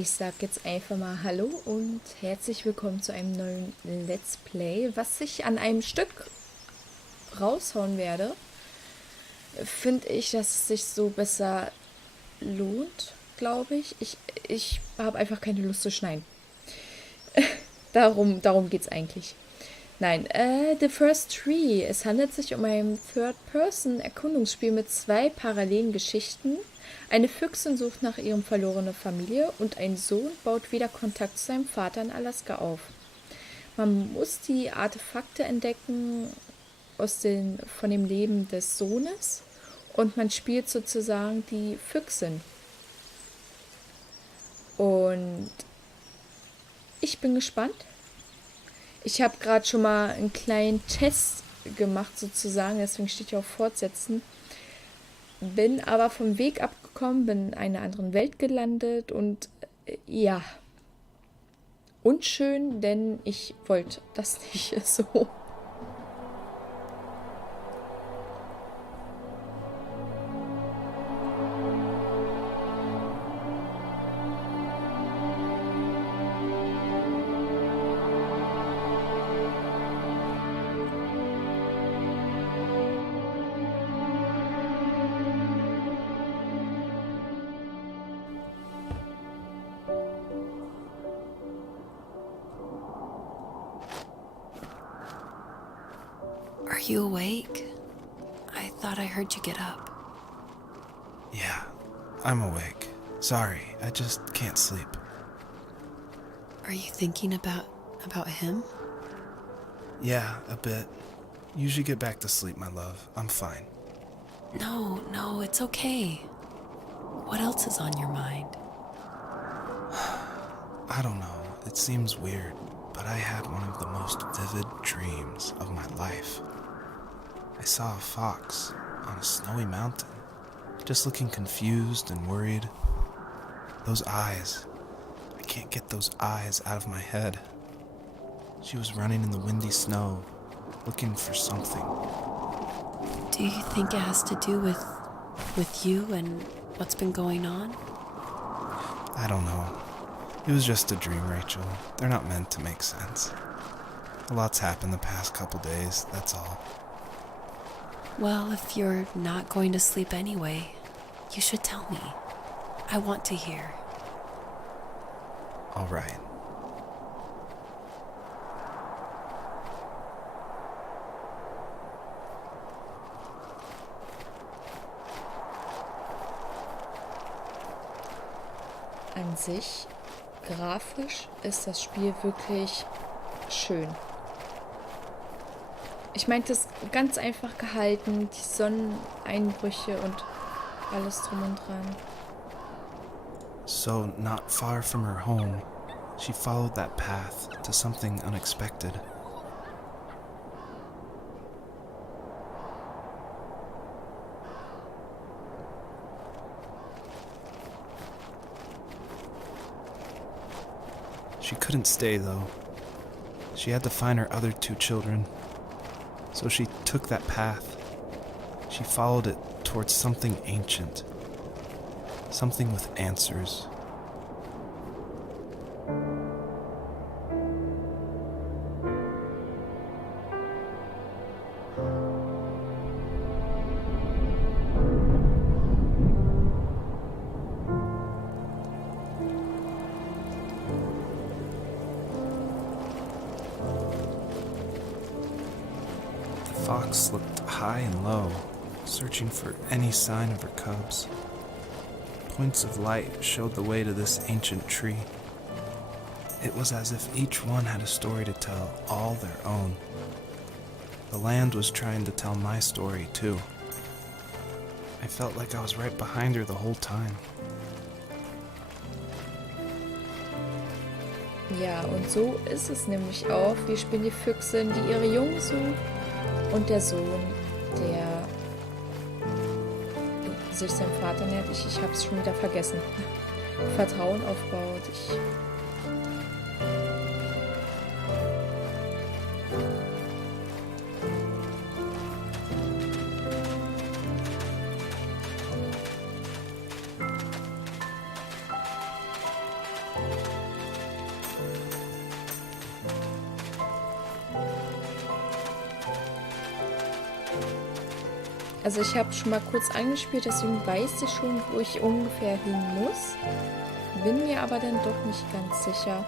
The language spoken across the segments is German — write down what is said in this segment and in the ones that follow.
Ich sag jetzt einfach mal Hallo und herzlich willkommen zu einem neuen Let's Play, was ich an einem Stück raushauen werde. Finde ich, dass es sich so besser lohnt, glaube ich. Ich habe einfach keine Lust zu schneiden. Darum geht es eigentlich. Nein, The First Tree. Es handelt sich um ein Third-Person-Erkundungsspiel mit zwei parallelen Geschichten. Eine Füchsin sucht nach ihrem verlorenen Familie und ein Sohn baut wieder Kontakt zu seinem Vater in Alaska auf. Man muss die Artefakte entdecken von dem Leben des Sohnes und man spielt sozusagen die Füchsin. Und ich bin gespannt. Ich habe gerade schon mal einen kleinen Test gemacht sozusagen, deswegen steht hier auch fortsetzen. Bin aber vom Weg abgekommen, bin in einer anderen Welt gelandet und ja, unschön, denn ich wollte das nicht so. Are you awake? I thought I heard you get up. Yeah, I'm awake. Sorry, I just can't sleep. Are you thinking about him? Yeah, a bit. You should get back to sleep, my love. I'm fine. No, it's okay. What else is on your mind? I don't know. It seems weird, but I had one of the most vivid dreams of my life. I saw a fox on a snowy mountain, just looking confused and worried. Those eyes. I can't get those eyes out of my head. She was running in the windy snow, looking for something. Do you think it has to do with you and what's been going on? I don't know. It was just a dream, Rachel. They're not meant to make sense. A lot's happened the past couple days, that's all. Well, if you're not going to sleep anyway, you should tell me. I want to hear. All right. An sich, grafisch ist das Spiel wirklich schön. Ich meinte es ganz einfach gehalten, die Sonneneinbrüche und alles drum und dran. So, not far from her home, she followed that path to something unexpected. She couldn't stay, though. She had to find her other two children. So she took that path. She followed it towards something ancient. Something with answers. The fox looked high and low, searching for any sign of her cubs. Points of light showed the way to this ancient tree. It was as if each one had a story to tell, all their own. The land was trying to tell my story, too. I felt like I was right behind her the whole time. Ja, und so ist es nämlich auch. Wir spielen die Füchsin, die ihre Jungen sucht, und der Sohn, der sich seinem Vater nähert. Ich habe es schon wieder vergessen. Vertrauen aufbaut. Also ich habe schon mal kurz angespielt, deswegen weiß ich schon, wo ich ungefähr hin muss. Bin mir aber dann doch nicht ganz sicher.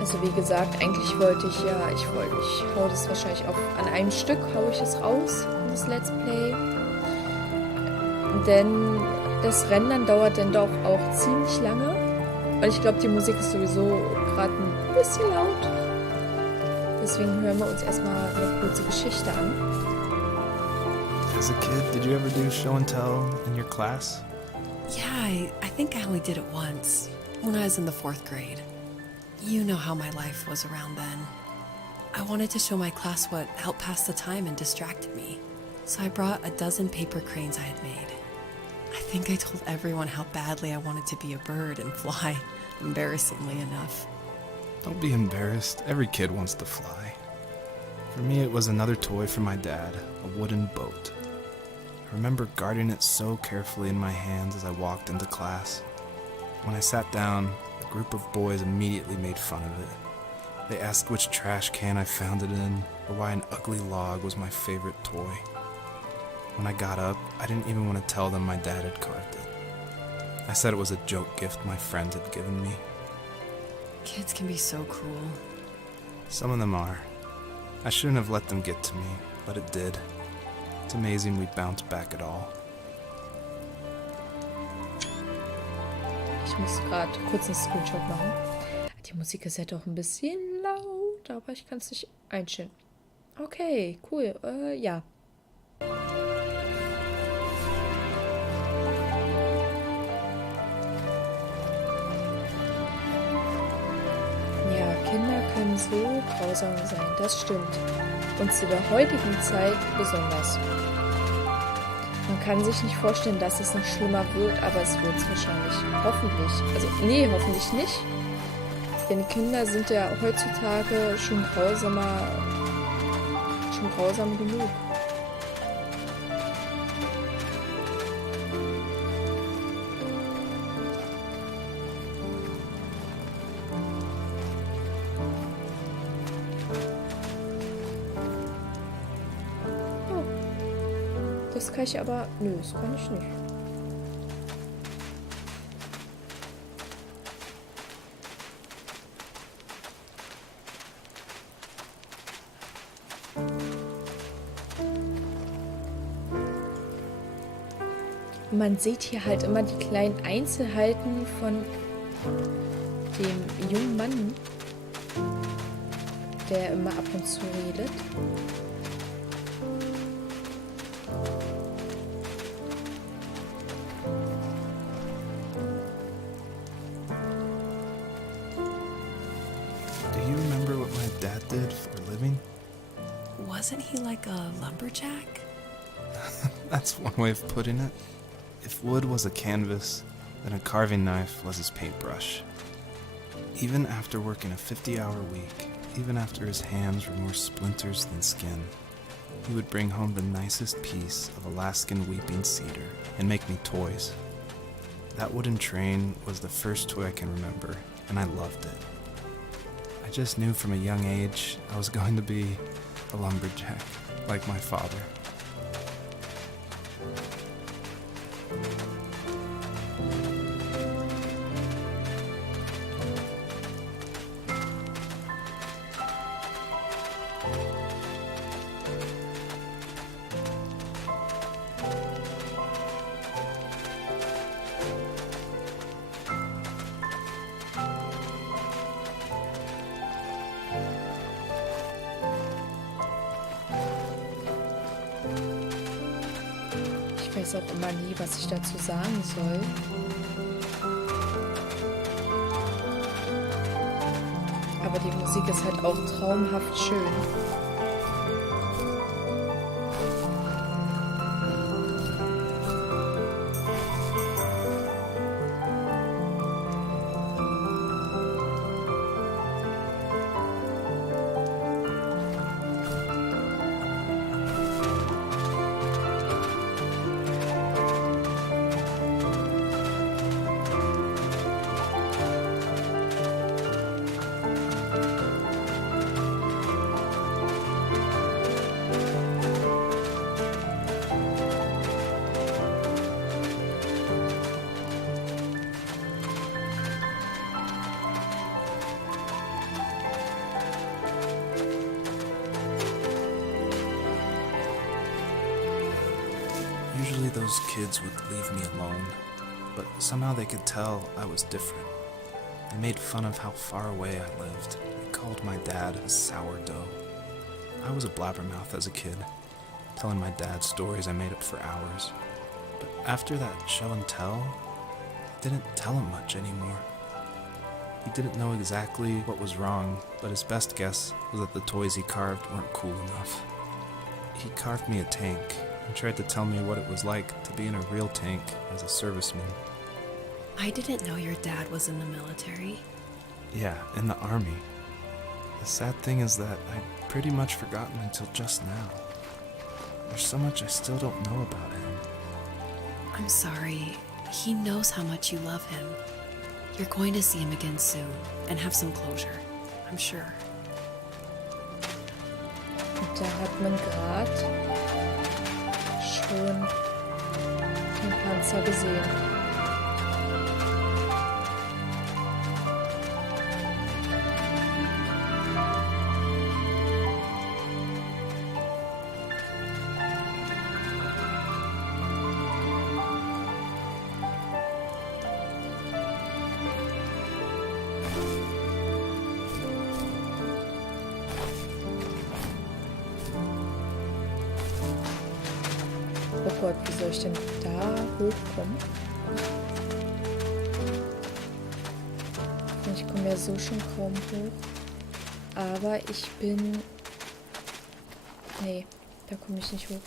Also wie gesagt, eigentlich wollte ich hau das wahrscheinlich auch an einem Stück, hau ich es raus, das Let's Play. Denn das Rendern dauert dann doch auch ziemlich lange. Und ich glaube, die Musik ist sowieso gerade ein bisschen laut. Deswegen hören wir uns erstmal eine kurze Geschichte an. As a kid, did you ever do show and tell in your class? Yeah, I think I only did it once, when I was in the 4th grade. You know how my life was around then. I wanted to show my class what helped pass the time and distracted me. So I brought a dozen paper cranes I had made. I think I told everyone how badly I wanted to be a bird and fly, embarrassingly enough. Don't be embarrassed. Every kid wants to fly. For me, it was another toy from my dad, a wooden boat. I remember guarding it so carefully in my hands as I walked into class. When I sat down, a group of boys immediately made fun of it. They asked which trash can I found it in, or why an ugly log was my favorite toy. When I got up, I didn't even want to tell them my dad had carved it. I said it was a joke gift my friend had given me. Kids can be so cruel. Some of them are. I shouldn't have let them get to me, but it did. It's amazing we bounced back at all. Ich muss gerade kurz einen Screenshot machen. Die Musik ist ja doch ein bisschen laut, aber ich kann es nicht einstellen. Okay, cool. Ja. Ja, Kinder können so grausam sein, das stimmt. Und zu der heutigen Zeit besonders. Man kann sich nicht vorstellen, dass es noch schlimmer wird, aber es wird es wahrscheinlich. Hoffentlich. Also, nee, hoffentlich nicht. Denn Kinder sind ja heutzutage schon grausam genug. Das kann ich aber... Nö, das kann ich nicht. Man sieht hier halt immer die kleinen Einzelheiten von dem jungen Mann, der immer ab und zu redet. Did for a living? Wasn't he like a lumberjack? That's one way of putting it. If wood was a canvas, then a carving knife was his paintbrush. Even after working a 50-hour week, even after his hands were more splinters than skin, he would bring home the nicest piece of Alaskan weeping cedar and make me toys. That wooden train was the first toy I can remember, and I loved it. I just knew from a young age I was going to be a lumberjack, like my father. Ich weiß auch immer nie, was ich dazu sagen soll. Aber die Musik ist halt auch traumhaft schön. Usually those kids would leave me alone, but somehow they could tell I was different. They made fun of how far away I lived. They called my dad a sourdough. I was a blabbermouth as a kid, telling my dad stories I made up for hours. But after that show and tell, I didn't tell him much anymore. He didn't know exactly what was wrong, but his best guess was that the toys he carved weren't cool enough. He carved me a tank and tried to tell me what it was like to be in a real tank as a serviceman. I didn't know your dad was in the military. Yeah, in the army. The sad thing is that I'd pretty much forgotten until just now. There's so much I still don't know about him. I'm sorry. He knows how much you love him. You're going to see him again soon and have some closure, I'm sure. Und da hat man gerade schon den Panzer gesehen. Oh Gott, wie soll ich denn da hochkommen? Ich komme ja so schon kaum hoch. Aber ich bin... Nee, da komme ich nicht hoch.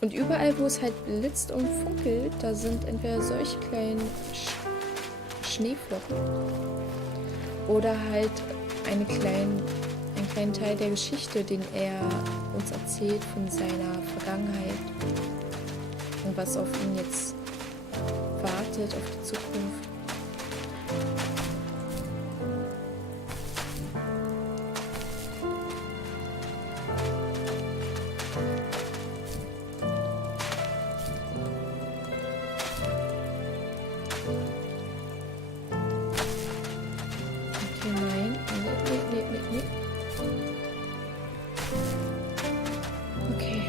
Und überall, wo es halt blitzt und funkelt, da sind entweder solche kleinen Schneeflocken oder halt einen kleinen Teil der Geschichte, den er uns erzählt von seiner Vergangenheit und was auf ihn jetzt wartet, auf die Zukunft. Okay, nein. Nee. Okay.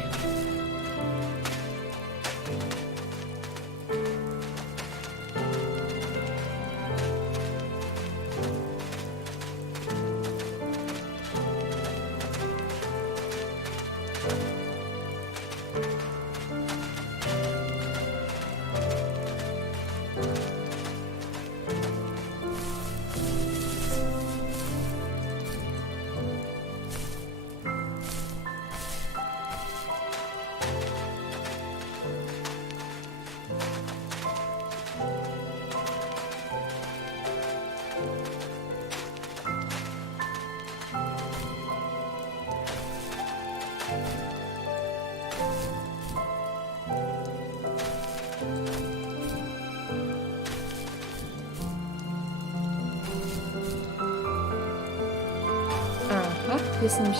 Aha, hier ist nämlich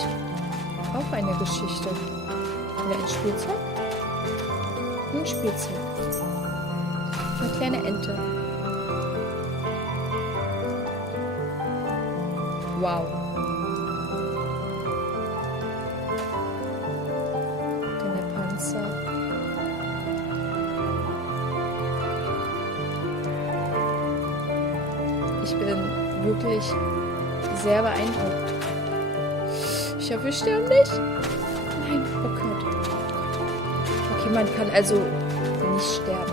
auch eine Geschichte. Wieder ein Spielzeug. Ein Spielzeug. Eine kleine Ente. Wow. Dann der Panzer. Ich bin wirklich sehr beeindruckt. Ich hoffe, wir sterben nicht. Nein, oh Gott. Okay, man kann also nicht sterben.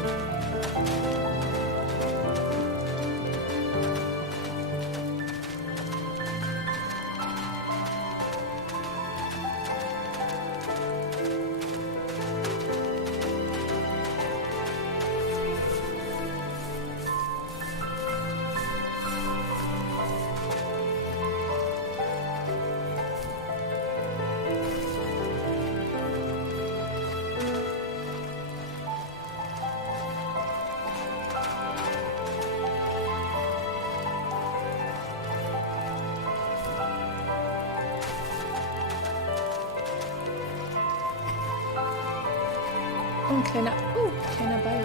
Oh, ein kleiner Ball.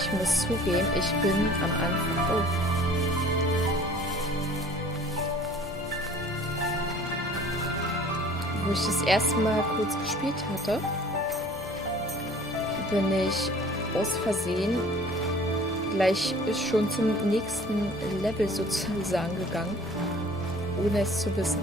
Ich muss zugeben, ich bin am Anfang... Oh. Wo ich das erste Mal kurz gespielt hatte, bin ich aus Versehen gleich schon zum nächsten Level sozusagen gegangen, ohne es zu wissen.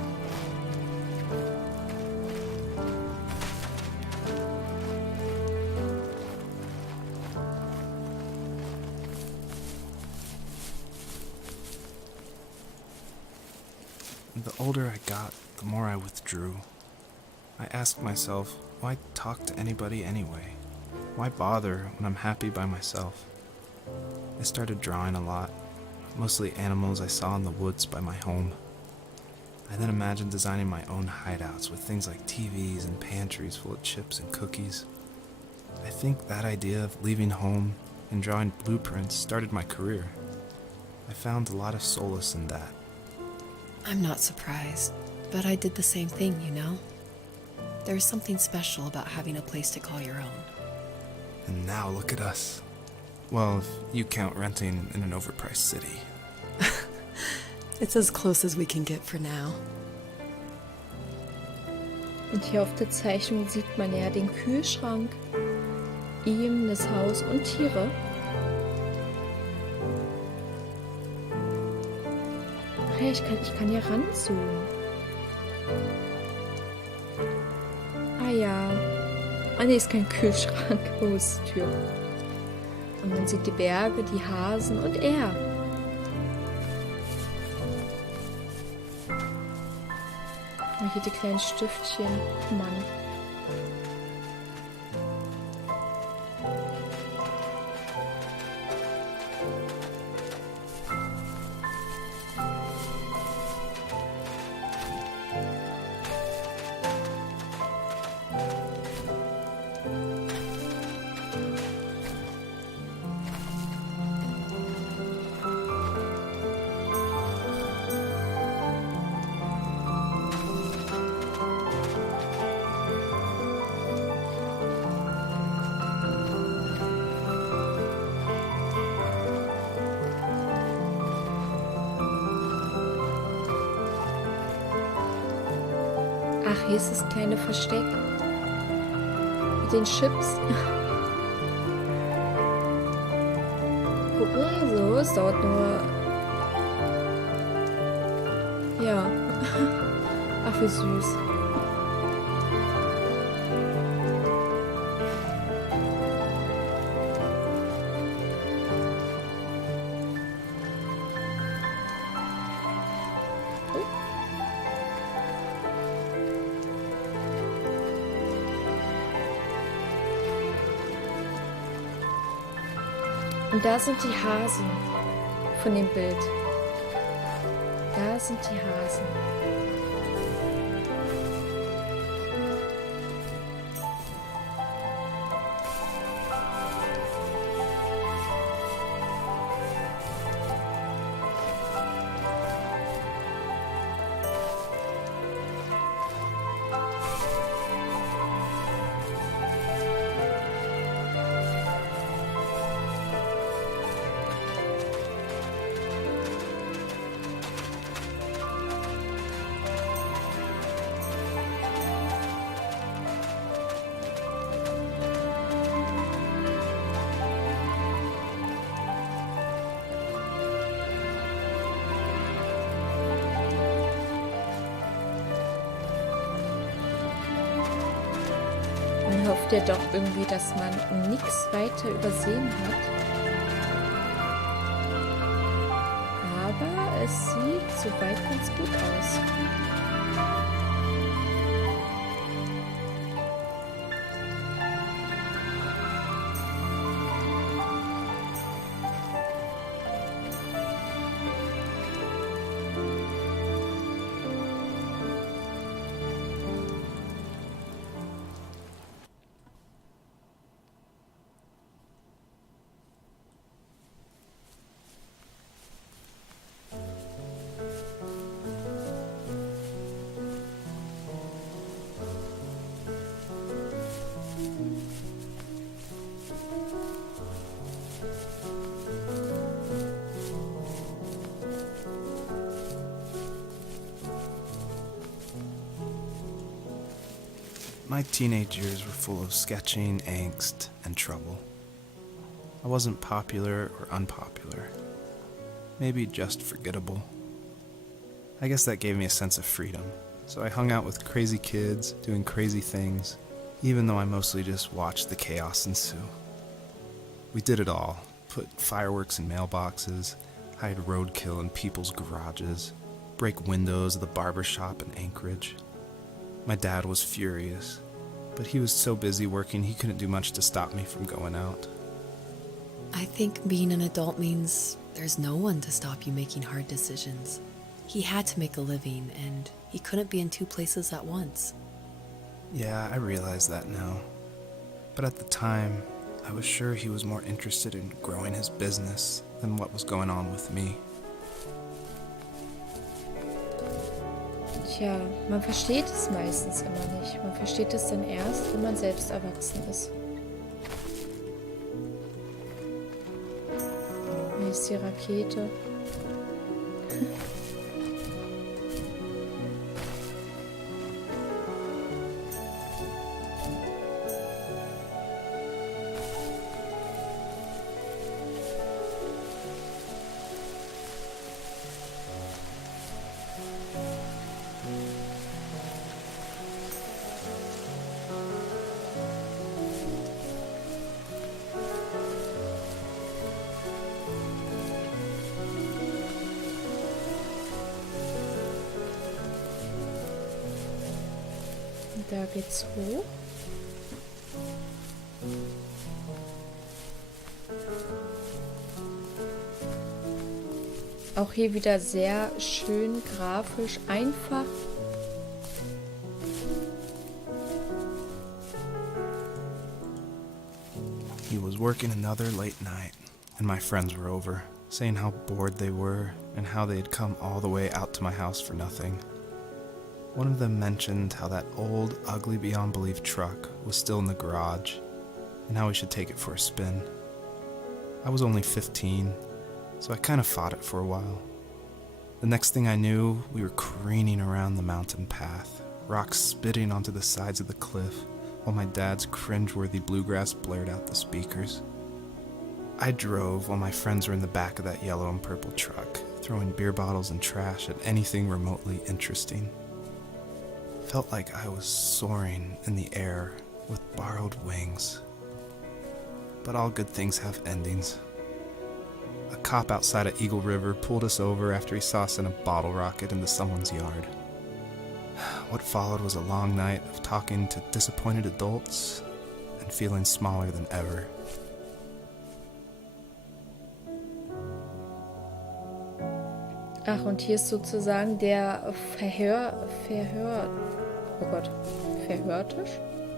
The older I got, the more I withdrew. I asked myself, why talk to anybody anyway? Why bother when I'm happy by myself? I started drawing a lot, mostly animals I saw in the woods by my home. I then imagined designing my own hideouts with things like TVs and pantries full of chips and cookies. I think that idea of leaving home and drawing blueprints started my career. I found a lot of solace in that. I'm not surprised, but I did the same thing, you know? There's something special about having a place to call your own. And now look at us. Well, if you count renting in an overpriced city. It's as close as we can get for now. Und hier auf der Zeichnung sieht man ja den Kühlschrank, ihm, das Haus und Tiere. Ach ja, ich kann hier ranzoomen. Ah ja. Ah ne, ist kein Kühlschrank. Oh, ist die Tür. Und man sieht die Berge, die Hasen und er. Und hier die kleinen Stiftchen. Mann. Ach, hier ist das kleine Versteck. Mit den Chips. Guck mal, so, es dauert nur... Ja. Ach, wie süß. Und da sind die Hasen von dem Bild. Da sind die Hasen. Man hofft ja doch irgendwie, dass man nichts weiter übersehen hat. Aber es sieht soweit ganz gut aus. My teenage years were full of sketching, angst, and trouble. I wasn't popular or unpopular. Maybe just forgettable. I guess that gave me a sense of freedom, so I hung out with crazy kids, doing crazy things, even though I mostly just watched the chaos ensue. We did it all. Put fireworks in mailboxes, hide roadkill in people's garages, break windows of the barber shop in Anchorage. My dad was furious, but he was so busy working he couldn't do much to stop me from going out. I think being an adult means there's no one to stop you making hard decisions. He had to make a living, and he couldn't be in two places at once. Yeah, I realize that now. But at the time, I was sure he was more interested in growing his business than what was going on with me. Tja, man versteht es meistens immer nicht. Man versteht es dann erst, wenn man selbst erwachsen ist. Hier ist die Rakete. Da geht's hoch. Auch hier wieder sehr schön grafisch, einfach. He was working another late night, and my friends were over, saying how bored they were and how they had come all the way out to my house for nothing. One of them mentioned how that old, ugly beyond belief truck was still in the garage, and how we should take it for a spin. I was only 15, so I kind of fought it for a while. The next thing I knew, we were careening around the mountain path, rocks spitting onto the sides of the cliff, while my dad's cringeworthy bluegrass blared out the speakers. I drove while my friends were in the back of that yellow and purple truck, throwing beer bottles and trash at anything remotely interesting. Felt like I was soaring in the air with borrowed wings. But all good things have endings. A cop outside of Eagle River pulled us over after he saw us in a bottle rocket into someone's yard. What followed was a long night of talking to disappointed adults and feeling smaller than ever. Ach, und hier ist sozusagen der Verhörtisch?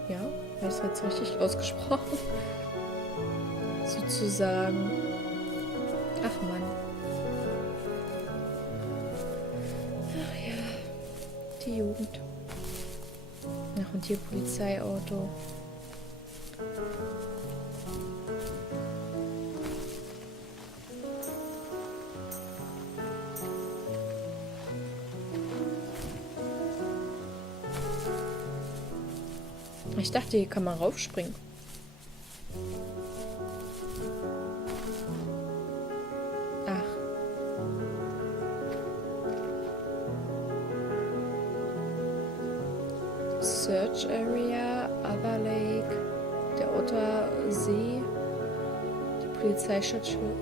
Ja, habe ich es jetzt richtig ausgesprochen? Sozusagen. Ach Mann. Ach ja, die Jugend. Ach, und hier Polizeiauto. Ich dachte, hier kann man raufspringen. Ach. Search Area, Other Lake, der Ottersee, die Polizeistation,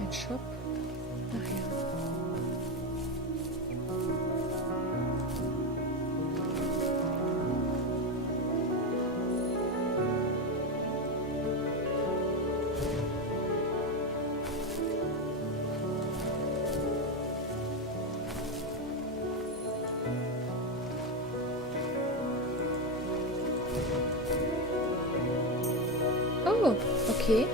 ein Shop. Ach ja. Oh, okay.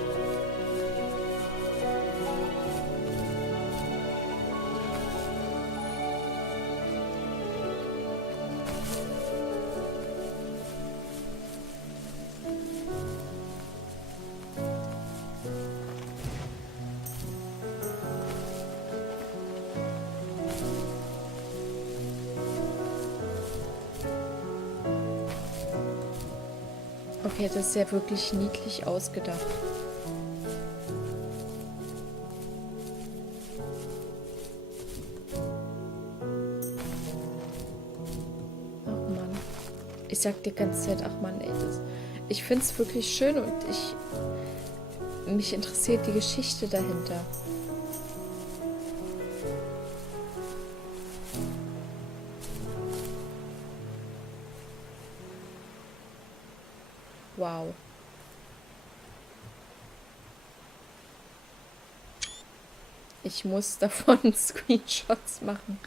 Okay, das ist ja wirklich niedlich ausgedacht. Ach Mann. Ich sag die ganze Zeit, ach Mann, ey, ich finde es wirklich schön und mich interessiert die Geschichte dahinter. Wow. Ich muss davon Screenshots machen.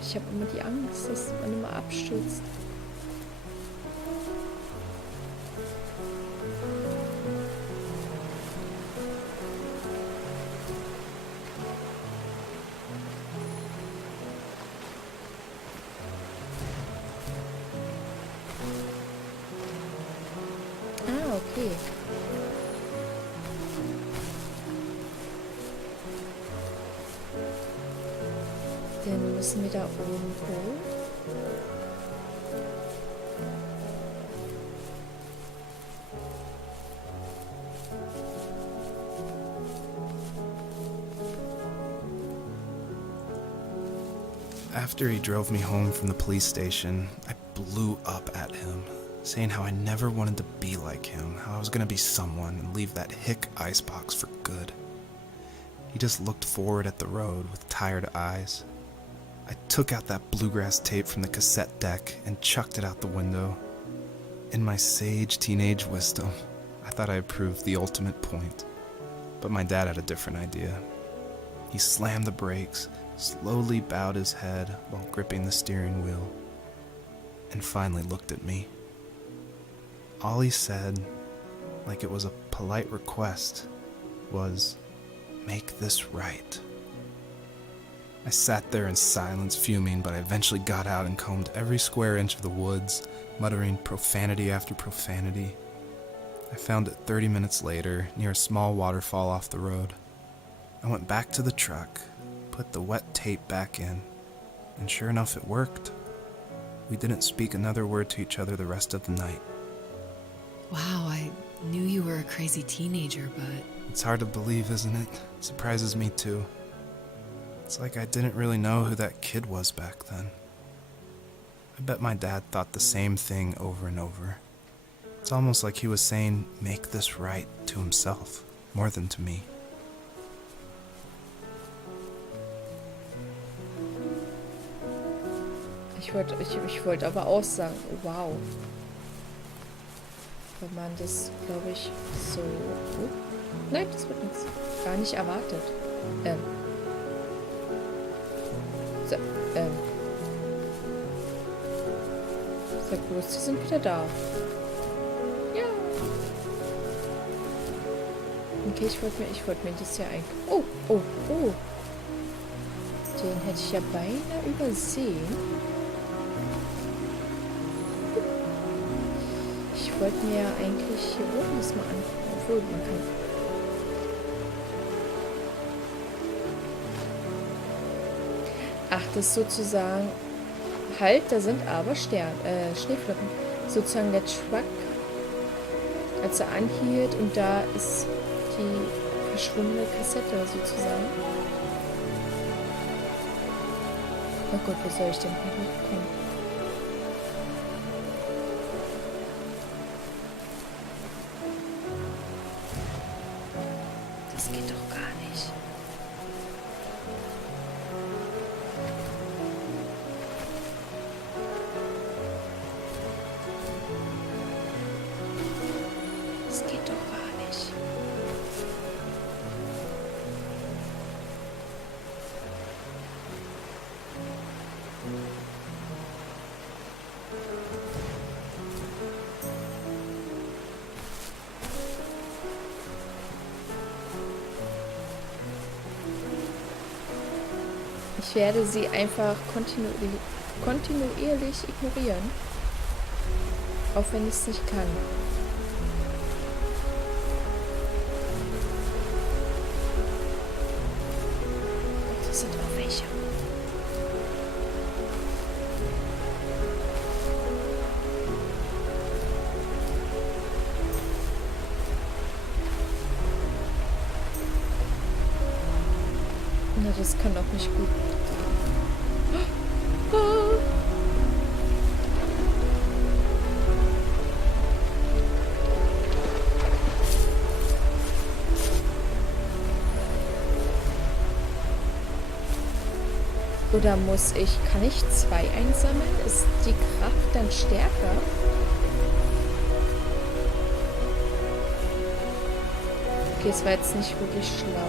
Ich habe immer die Angst, dass man immer abstürzt. Ah, okay. Dann müssen wir da oben hoch. After he drove me home from the police station, I blew up at him, saying how I never wanted to be like him, how I was gonna be someone and leave that hick icebox for good. He just looked forward at the road with tired eyes. I took out that bluegrass tape from the cassette deck and chucked it out the window. In my sage teenage wisdom, I thought I had proved the ultimate point. But my dad had a different idea. He slammed the brakes, slowly bowed his head while gripping the steering wheel, and finally looked at me. All he said, like it was a polite request, was, "Make this right." I sat there in silence, fuming, but I eventually got out and combed every square inch of the woods, muttering profanity after profanity. I found it 30 minutes later, near a small waterfall off the road. I went back to the truck, put the wet tape back in, and sure enough it worked. We didn't speak another word to each other the rest of the night. Wow, I knew you were a crazy teenager, but... It's hard to believe, isn't it? It surprises me too. It's like I didn't really know who that kid was back then. I bet my dad thought the same thing over and over. It's almost like he was saying, "Make this right," to himself, more than to me. Ich wollte aber auch sagen, wow. Wenn man das, glaube ich, so... Nein, das wird nichts. Gar nicht erwartet. So, sag bloß, die sind wieder da. Ja. Okay, ich wollte mir das ja eigentlich... Oh. Den hätte ich ja beinahe übersehen. Ich wollte mir ja eigentlich hier oben das mal angucken, obwohl man kann. Ach, das ist sozusagen. Halt, da sind aber Schneeflocken. Sozusagen der Truck, als er anhielt und da ist die verschwundene Kassette sozusagen. Oh Gott, wo soll ich denn hier hochkommen? Das geht doch gar nicht. Das geht doch gar nicht. Ich werde sie einfach kontinuierlich ignorieren, auch wenn ich es nicht kann. Das sind auch welche. das kann auch nicht gut. Ah. Oder kann ich 2 einsammeln? Ist die Kraft dann stärker? Okay, es war jetzt nicht wirklich schlau.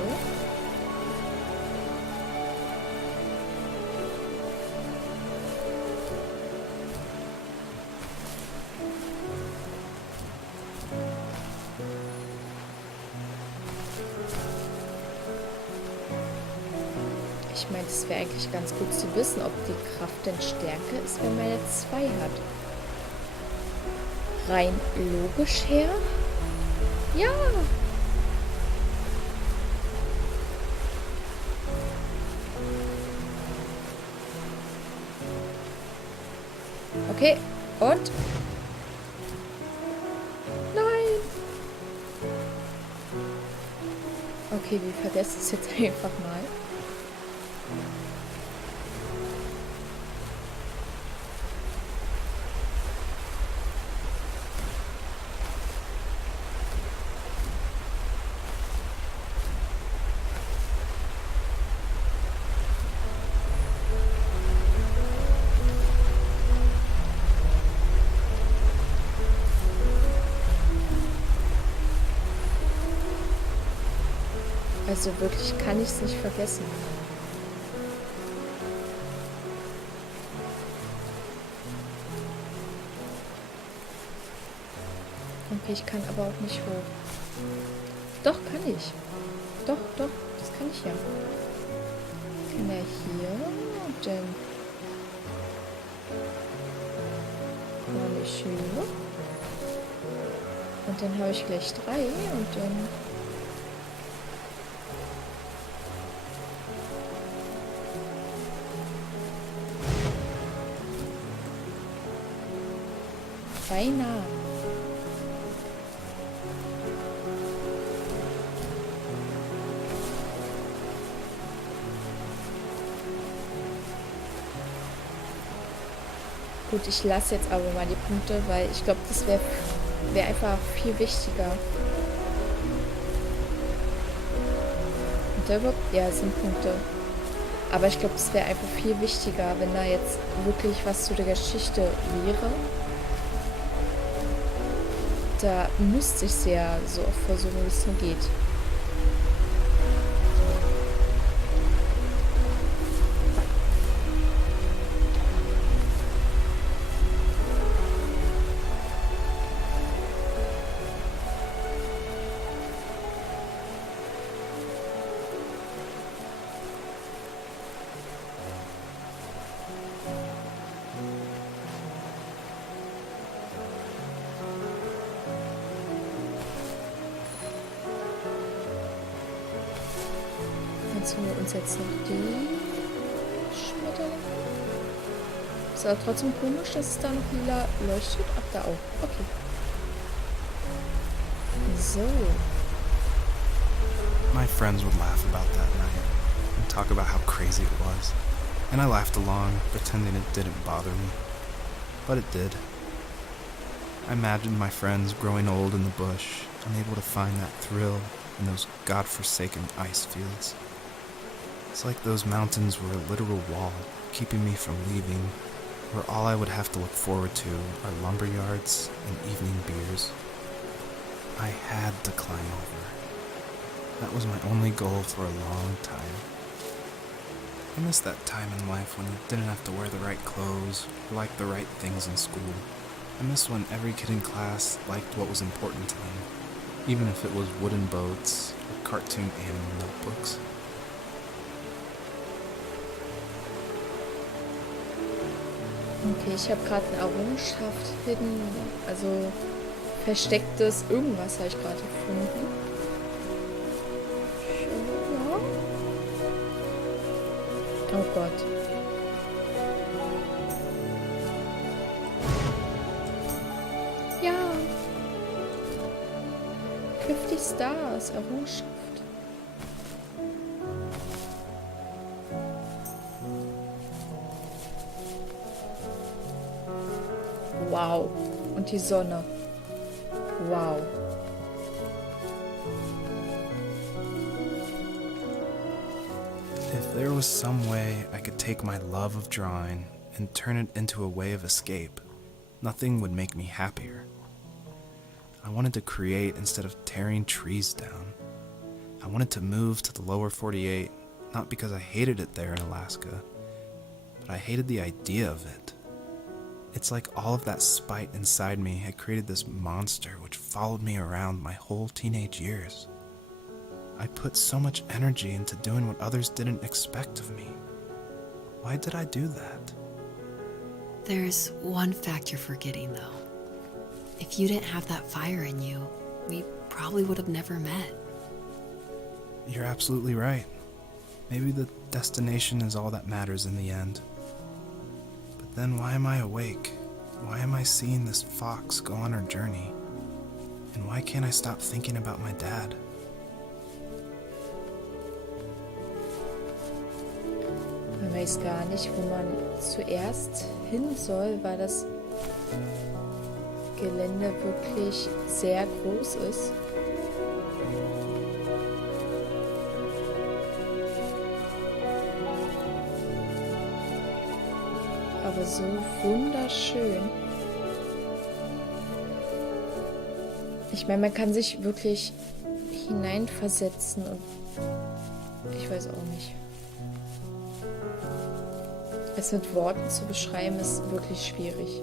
Ich meine, es wäre eigentlich ganz gut zu wissen, ob die Kraft denn stärker ist, wenn man jetzt 2 hat. Rein logisch her? Ja! Okay, und? Nein! Okay, wir vergessen es jetzt einfach mal. Also wirklich kann ich es nicht vergessen. Okay, ich kann aber auch nicht hoch. Doch, kann ich. Doch, das kann ich ja. Kann er hier und dann kann ich hier. Und dann habe ich gleich 3 und dann... Beinahe. Gut, ich lasse jetzt aber mal die Punkte, weil ich glaube, das wäre einfach viel wichtiger. Und da überhaupt, ja, es sind Punkte. Aber ich glaube, es wäre einfach viel wichtiger, wenn da jetzt wirklich was zu der Geschichte wäre. Da müsste ich es ja so oft versuchen, wie es nur geht. Jetzt holen wir uns jetzt noch die Schmetterlinge. Ist aber trotzdem komisch, dass es da noch lila leuchtet. Ach, da auch. Okay. So. My friends would laugh about that night and talk about how crazy it was. And I laughed along, pretending it didn't bother me. But it did. I imagined my friends growing old in the bush, unable to find that thrill in those godforsaken ice fields. It's like those mountains were a literal wall, keeping me from leaving, where all I would have to look forward to are lumber yards and evening beers. I had to climb over. That was my only goal for a long time. I miss that time in life when you didn't have to wear the right clothes or like the right things in school. I miss when every kid in class liked what was important to them, even if it was wooden boats or cartoon animal notebooks. Okay, ich habe gerade eine Errungenschaft hidden, also verstecktes irgendwas habe ich gerade gefunden. Ja. Oh Gott. Ja. 50 Stars, Errungenschaft. Wow. Und die Sonne. Wow. If there was some way I could take my love of drawing and turn it into a way of escape, nothing would make me happier. I wanted to create instead of tearing trees down. I wanted to move to the lower 48, not because I hated it there in Alaska, but I hated the idea of it. It's like all of that spite inside me had created this monster which followed me around my whole teenage years. I put so much energy into doing what others didn't expect of me. Why did I do that? There's one fact you're forgetting, though. If you didn't have that fire in you, we probably would have never met. You're absolutely right. Maybe the destination is all that matters in the end. But then why am I awake? Why am I seeing this fox go on her journey? And why can't I stop thinking about my dad? Man weiß gar nicht, wo man zuerst hin soll, weil das Gelände wirklich sehr groß ist. Aber so wunderschön. Ich meine, man kann sich wirklich hineinversetzen und ich weiß auch nicht. Es mit Worten zu beschreiben, ist wirklich schwierig.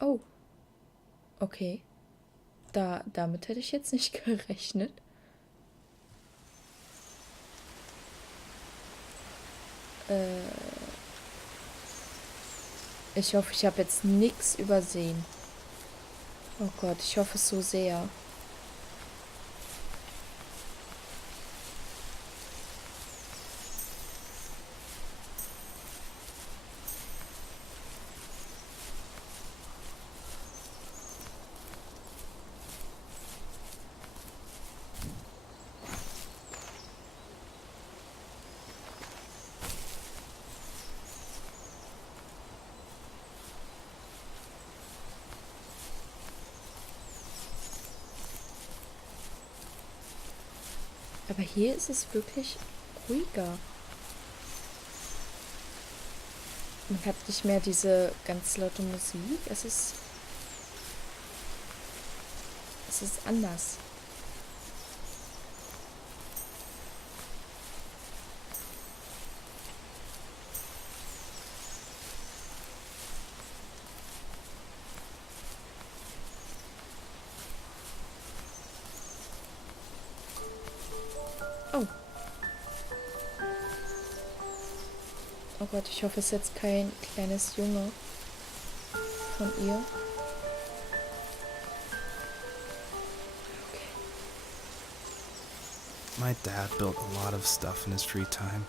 Oh. Okay. Damit hätte ich jetzt nicht gerechnet. Ich hoffe, ich habe jetzt nichts übersehen. Oh Gott, ich hoffe es so sehr. Aber hier ist es wirklich ruhiger. Man hat nicht mehr diese ganz laute Musik. Es ist anders. Oh. Oh Gott, ich hoffe, es ist jetzt kein kleines Junge von ihr. Okay. My dad built a lot of stuff in his free time.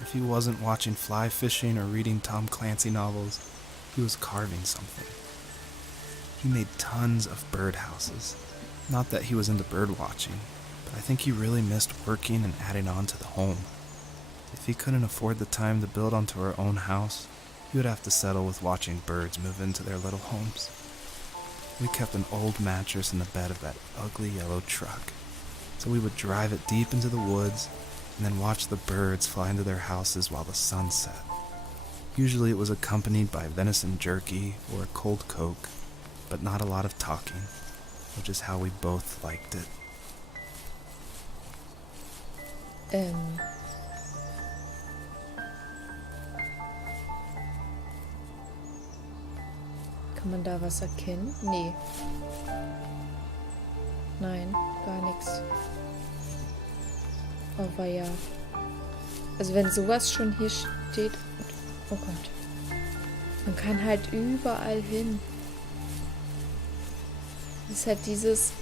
If he wasn't watching fly fishing or reading Tom Clancy novels, he was carving something. He made tons of birdhouses. Not that he was into bird watching, but I think he really missed working and adding on to the home. If he couldn't afford the time to build onto our own house, he would have to settle with watching birds move into their little homes. We kept an old mattress in the bed of that ugly yellow truck, so we would drive it deep into the woods and then watch the birds fly into their houses while the sun set. Usually it was accompanied by venison jerky or a cold Coke, but not a lot of talking, which is how we both liked it. Kann man da was erkennen? Nee. Nein, gar nichts. Aber ja. Also wenn sowas schon hier steht... Oh Gott. Man kann halt überall hin. Das ist halt dieses...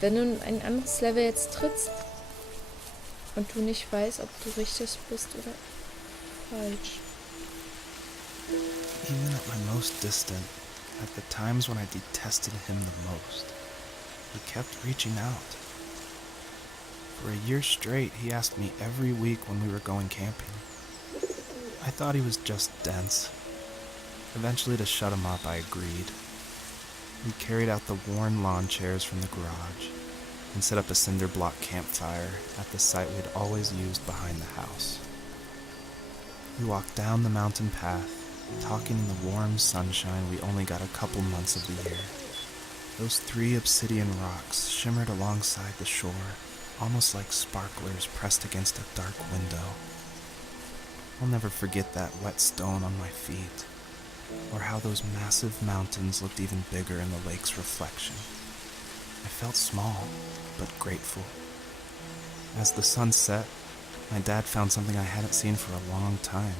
wenn du in ein anderes Level jetzt trittst und du nicht weißt, ob du richtig bist oder falsch. Even at my most distant, at the times when I detested him the most, he kept reaching out. For a year straight, he asked me every week when we were going camping. I thought he was just dense. Eventually, to shut him up, I agreed. We carried out the worn lawn chairs from the garage and set up a cinder block campfire at the site we had always used behind the house. We walked down the mountain path, talking in the warm sunshine we only got a couple months of the year. Those 3 obsidian rocks shimmered alongside the shore, almost like sparklers pressed against a dark window. I'll never forget that wet stone on my feet, or how those massive mountains looked even bigger in the lake's reflection. I felt small, but grateful. As the sun set, my dad found something I hadn't seen for a long time.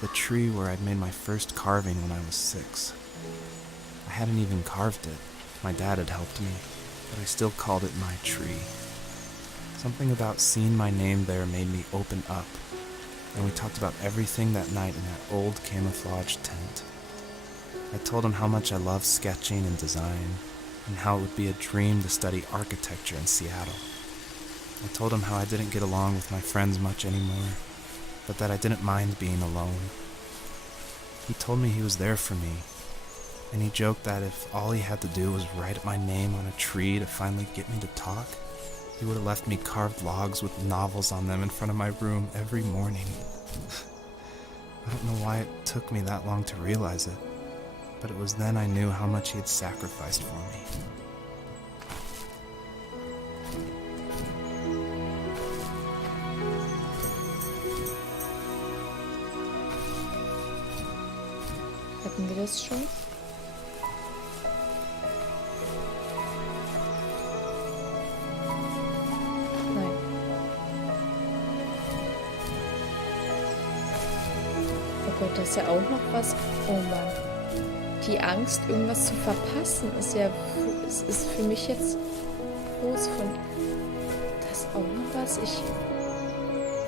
The tree where I'd made my first carving when I was 6. I hadn't even carved it. My dad had helped me, but I still called it my tree. Something about seeing my name there made me open up, and we talked about everything that night in that old camouflage tent. I told him how much I loved sketching and design, and how it would be a dream to study architecture in Seattle. I told him how I didn't get along with my friends much anymore, but that I didn't mind being alone. He told me he was there for me, and he joked that if all he had to do was write my name on a tree to finally get me to talk, he would have left me carved logs with novels on them in front of my room every morning. I don't know why it took me that long to realize it, but it was then I knew how much he had sacrificed for me. Hatten wir das schon? Nein. Oh Gott, da ist ja auch noch was. Oh Mann. Die Angst, irgendwas zu verpassen, ist für mich jetzt groß von. Da ist auch noch was.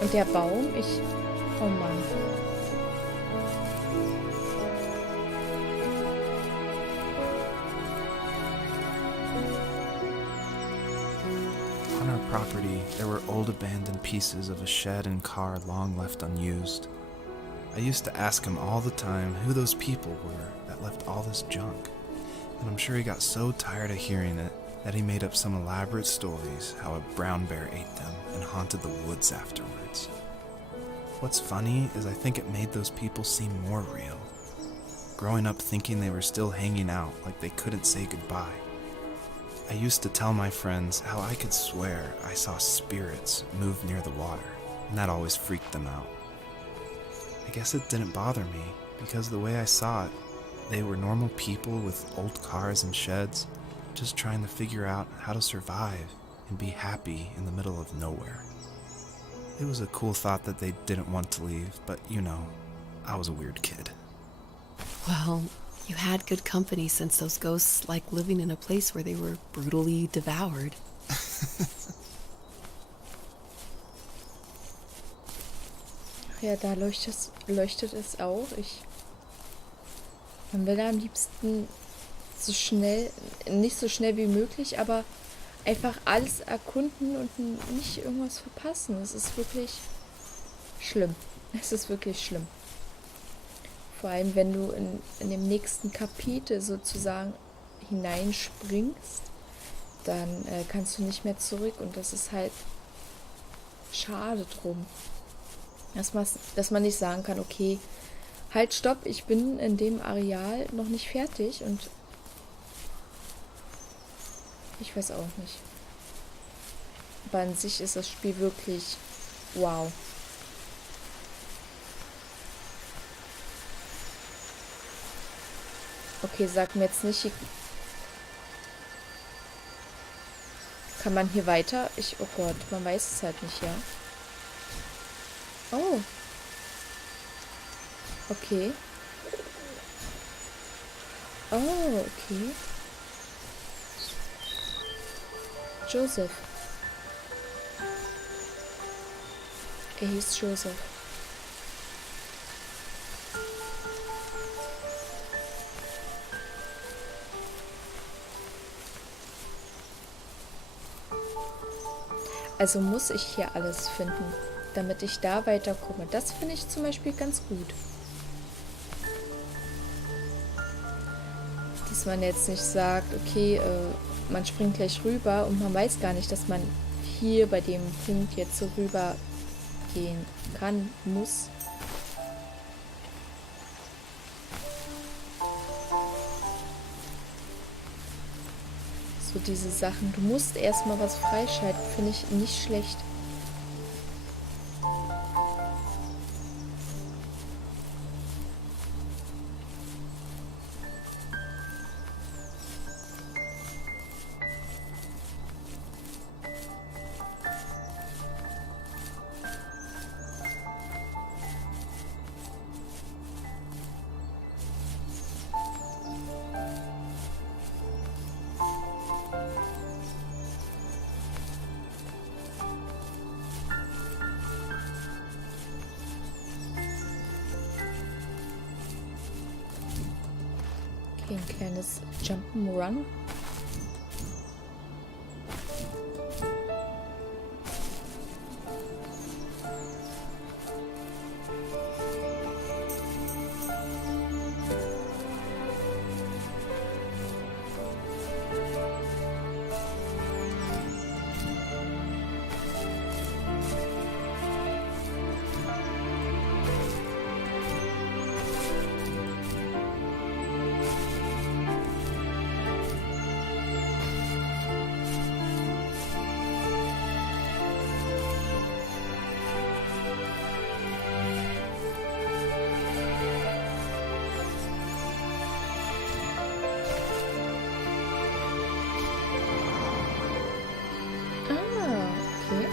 Und der Baum, oh Mann. On our property, there were old abandoned pieces of a shed and car long left unused. I used to ask him all the time who those people were that left all this junk, and I'm sure he got so tired of hearing it that he made up some elaborate stories how a brown bear ate them and haunted the woods afterwards. What's funny is I think it made those people seem more real, growing up thinking they were still hanging out like they couldn't say goodbye. I used to tell my friends how I could swear I saw spirits move near the water, and that always freaked them out. I guess it didn't bother me, because the way I saw it, they were normal people with old cars and sheds, just trying to figure out how to survive and be happy in the middle of nowhere. It was a cool thought that they didn't want to leave, but I was a weird kid. Well, you had good company since those ghosts like living in a place where they were brutally devoured. Ja, da leuchtet es auch. Man will am liebsten nicht so schnell wie möglich, aber einfach alles erkunden und nicht irgendwas verpassen. Es ist wirklich schlimm. Es ist wirklich schlimm. Vor allem, wenn du in dem nächsten Kapitel sozusagen hineinspringst, dann kannst du nicht mehr zurück und das ist halt schade drum. Dass man nicht sagen kann, okay, halt, stopp, ich bin in dem Areal noch nicht fertig und ich weiß auch nicht. Aber an sich ist das Spiel wirklich wow. Okay, sag mir jetzt nicht, kann man hier weiter? Oh Gott, man weiß es halt nicht, ja. Oh. Okay. Oh, okay. Joseph. Er hieß Joseph. Also muss ich hier alles finden, damit ich da weiterkomme. Das finde ich zum Beispiel ganz gut. Dass man jetzt nicht sagt, okay, man springt gleich rüber und man weiß gar nicht, dass man hier bei dem Punkt jetzt so rüber gehen kann, muss. So diese Sachen. Du musst erstmal was freischalten, finde ich nicht schlecht. Okay, ein kleines Jump'n'Run. Okay.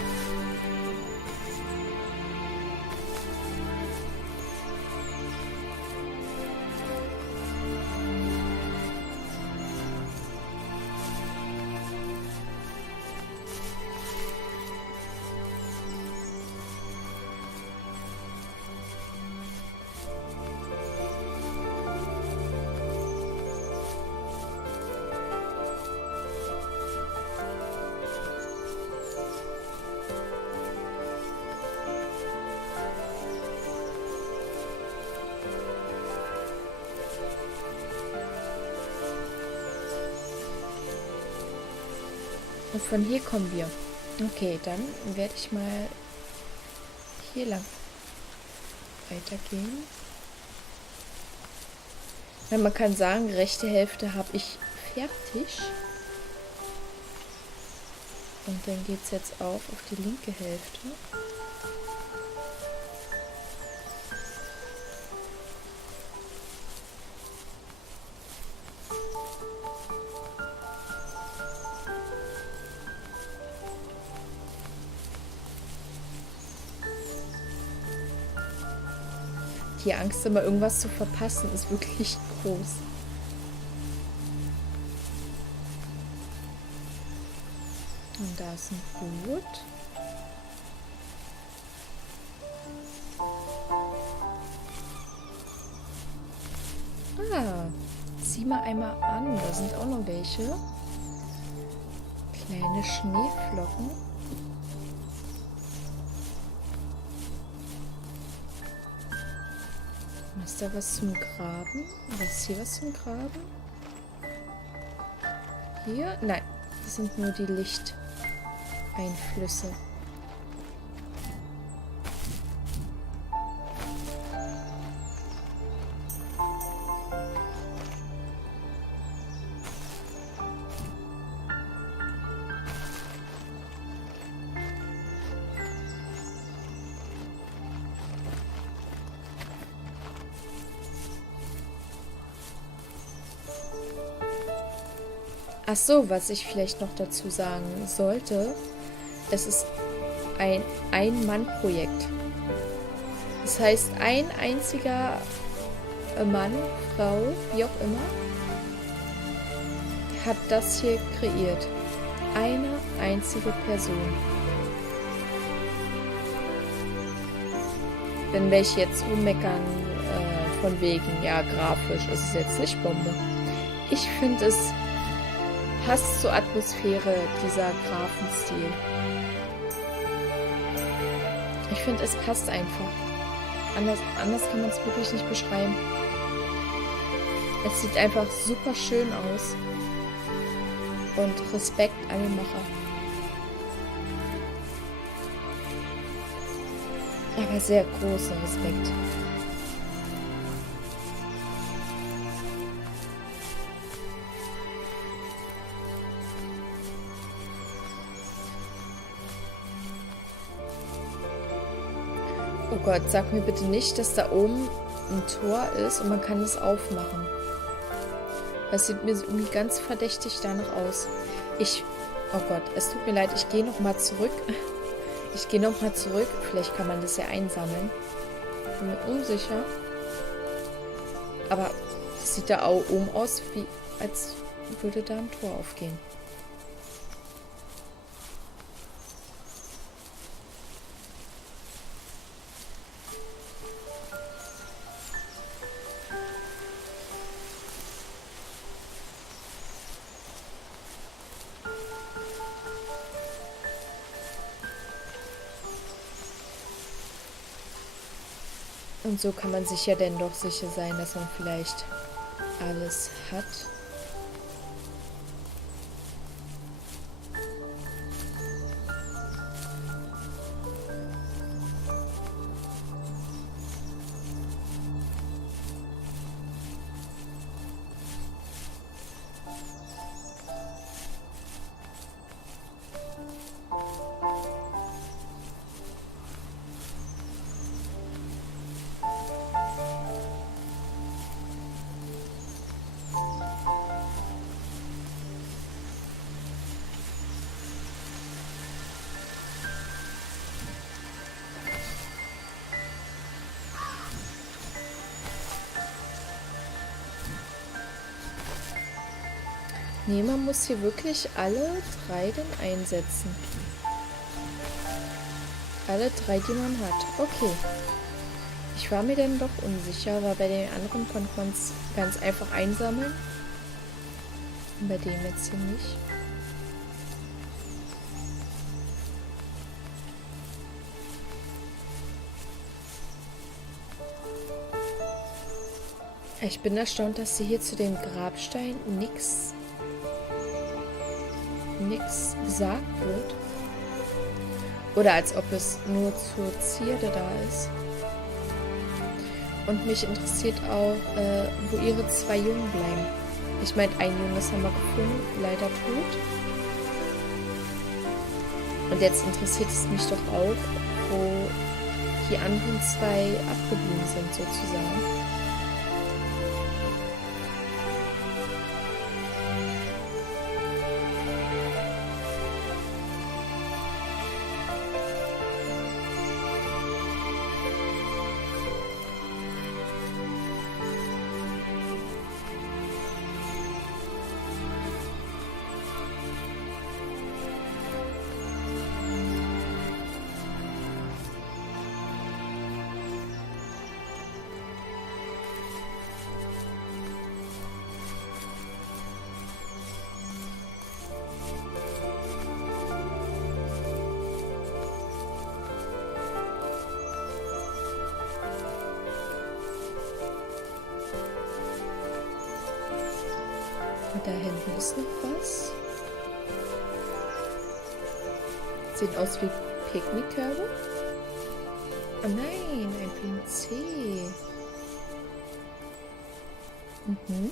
Und von hier kommen wir. Okay, dann werde ich mal hier lang weitergehen. Ja, man kann sagen, rechte Hälfte habe ich fertig. Und dann geht es jetzt auf die linke Hälfte. Die Angst, immer irgendwas zu verpassen, ist wirklich groß. Und da ist ein Boot. Ah, sieh mal einmal an. Da sind auch noch welche. Kleine Schneeflocken. Ist da was zum Graben? Oder ist hier was zum Graben? Hier? Nein, das sind nur die Lichteinflüsse. Ach so, was ich vielleicht noch dazu sagen sollte, es ist ein Ein-Mann-Projekt. Das heißt, ein einziger Mann, Frau, wie auch immer, hat das hier kreiert. Eine einzige Person. Wenn welche jetzt rummeckern, von wegen, ja, grafisch ist es jetzt nicht Bombe. Ich finde es passt zur Atmosphäre, dieser Grafenstil. finde, es passt einfach. Anders kann man es wirklich nicht beschreiben. Es sieht einfach super schön aus. Und Respekt an den Macher. Aber sehr großen Respekt. Oh Gott, sag mir bitte nicht, dass da oben ein Tor ist und man kann es aufmachen. Das sieht mir irgendwie ganz verdächtig danach aus. Oh Gott, es tut mir leid, ich gehe nochmal zurück. Vielleicht kann man das ja einsammeln. Bin mir unsicher. Aber das sieht da auch oben aus, wie als würde da ein Tor aufgehen. Und so kann man sich ja dann doch sicher sein, dass man vielleicht alles hat. Nee, man muss hier wirklich alle 3 dann einsetzen. Alle 3, die man hat. Okay. Ich war mir dann doch unsicher, aber bei den anderen konnte man es ganz einfach einsammeln. Und bei dem jetzt hier nicht. Ich bin erstaunt, dass sie hier zu dem Grabstein nichts gesagt wird. Oder als ob es nur zur Zierde da ist. Und mich interessiert auch, wo ihre 2 Jungen bleiben. Ich meine, ein Junges haben wir gefunden, leider tot. Und jetzt interessiert es mich doch auch, wo die anderen 2 abgeblieben sind, sozusagen. Und da hinten ist noch was. Sieht aus wie Picknickkörbe. Oh nein, ein PNC. Mhm.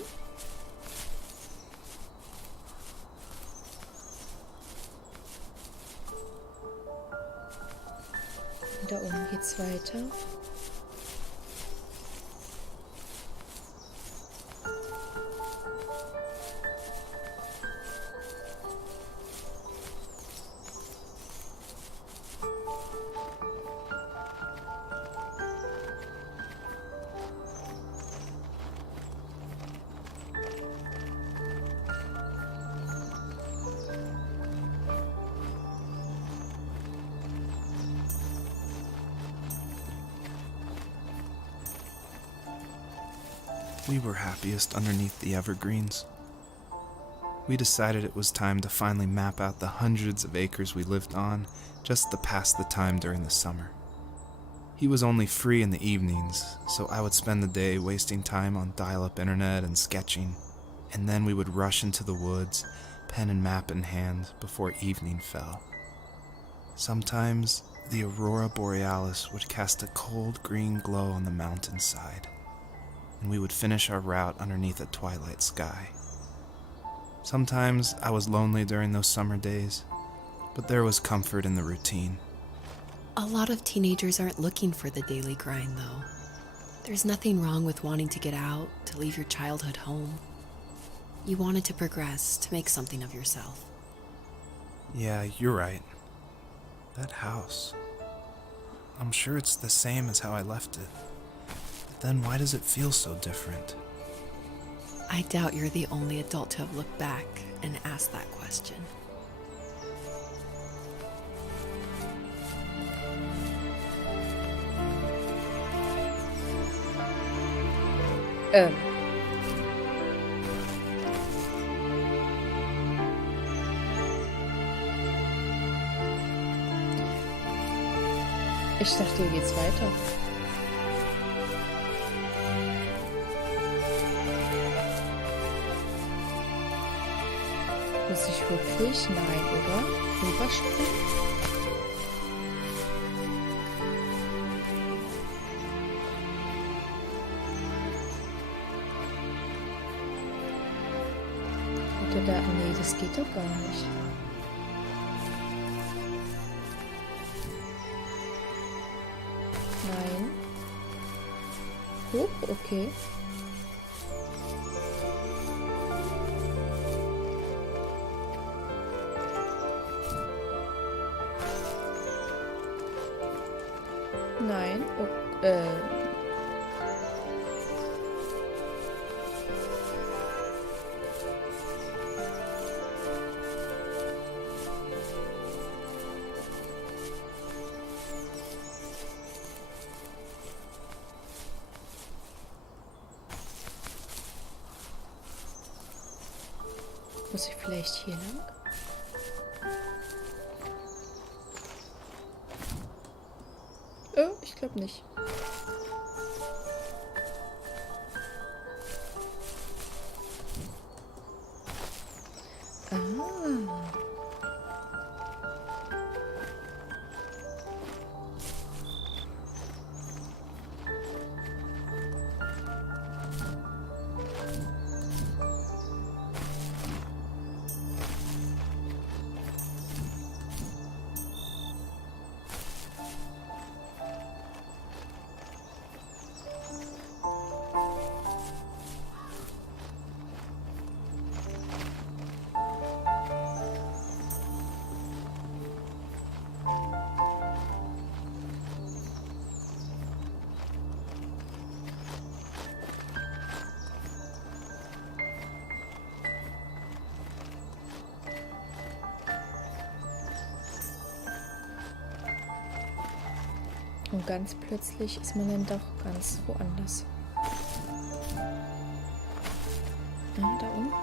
Und da oben geht's weiter. We were happiest underneath the evergreens. We decided it was time to finally map out the hundreds of acres we lived on just to pass the time during the summer. He was only free in the evenings, so I would spend the day wasting time on dial-up internet and sketching, and then we would rush into the woods, pen and map in hand, before evening fell. Sometimes, the aurora borealis would cast a cold green glow on the mountainside, and we would finish our route underneath a twilight sky. Sometimes I was lonely during those summer days, but there was comfort in the routine. A lot of teenagers aren't looking for the daily grind, though. There's nothing wrong with wanting to get out, to leave your childhood home. You wanted to progress, to make something of yourself. Yeah, you're right. That house. I'm sure it's the same as how I left it. But then why does it feel so different? I doubt you're the only adult to have looked back and asked that question. Ich dachte, hier geht's weiter. Muss ich wirklich? Nein, oder? Überspringen? Oder da? Nee, das geht doch gar nicht. Nein. Hoch, okay. Nein. Oh, muss ich vielleicht hier lang? Oh, ich glaube nicht. Ah. Und ganz plötzlich ist man dann doch ganz woanders. Ah, da unten.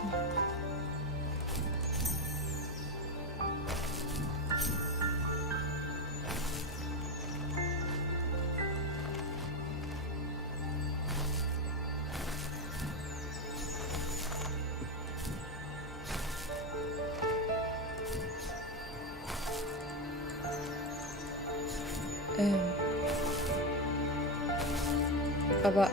Aber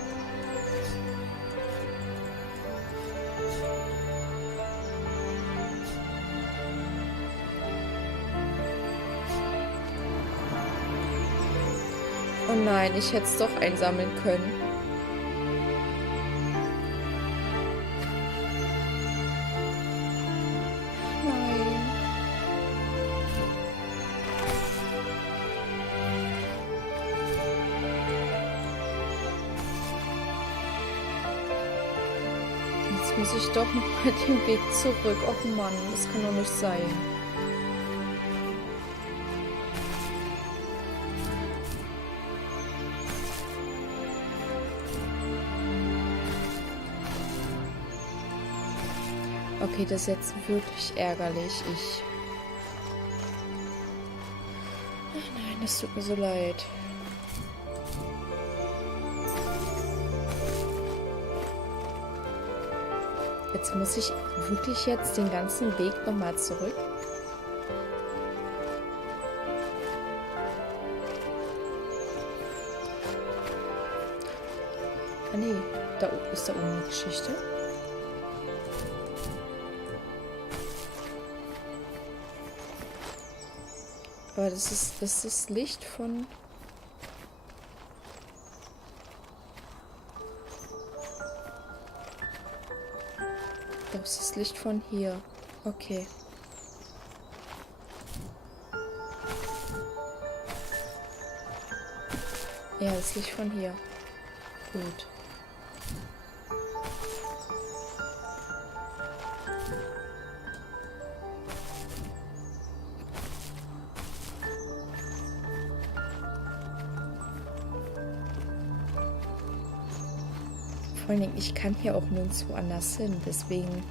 oh nein, ich hätte es doch einsammeln können. Nein. Jetzt muss ich doch noch mal den Weg zurück. Och Mann, das kann doch nicht sein. Okay, das ist jetzt wirklich ärgerlich. Nein, das tut mir so leid. Jetzt muss ich wirklich jetzt den ganzen Weg nochmal zurück. Ah nee, da ist da oben eine Geschichte. Aber das ist das Licht von... Das ist das Licht von hier. Okay. Ja, das Licht von hier. Gut. Vor allen Dingen, ich kann hier auch nirgendwo anders hin, deswegen...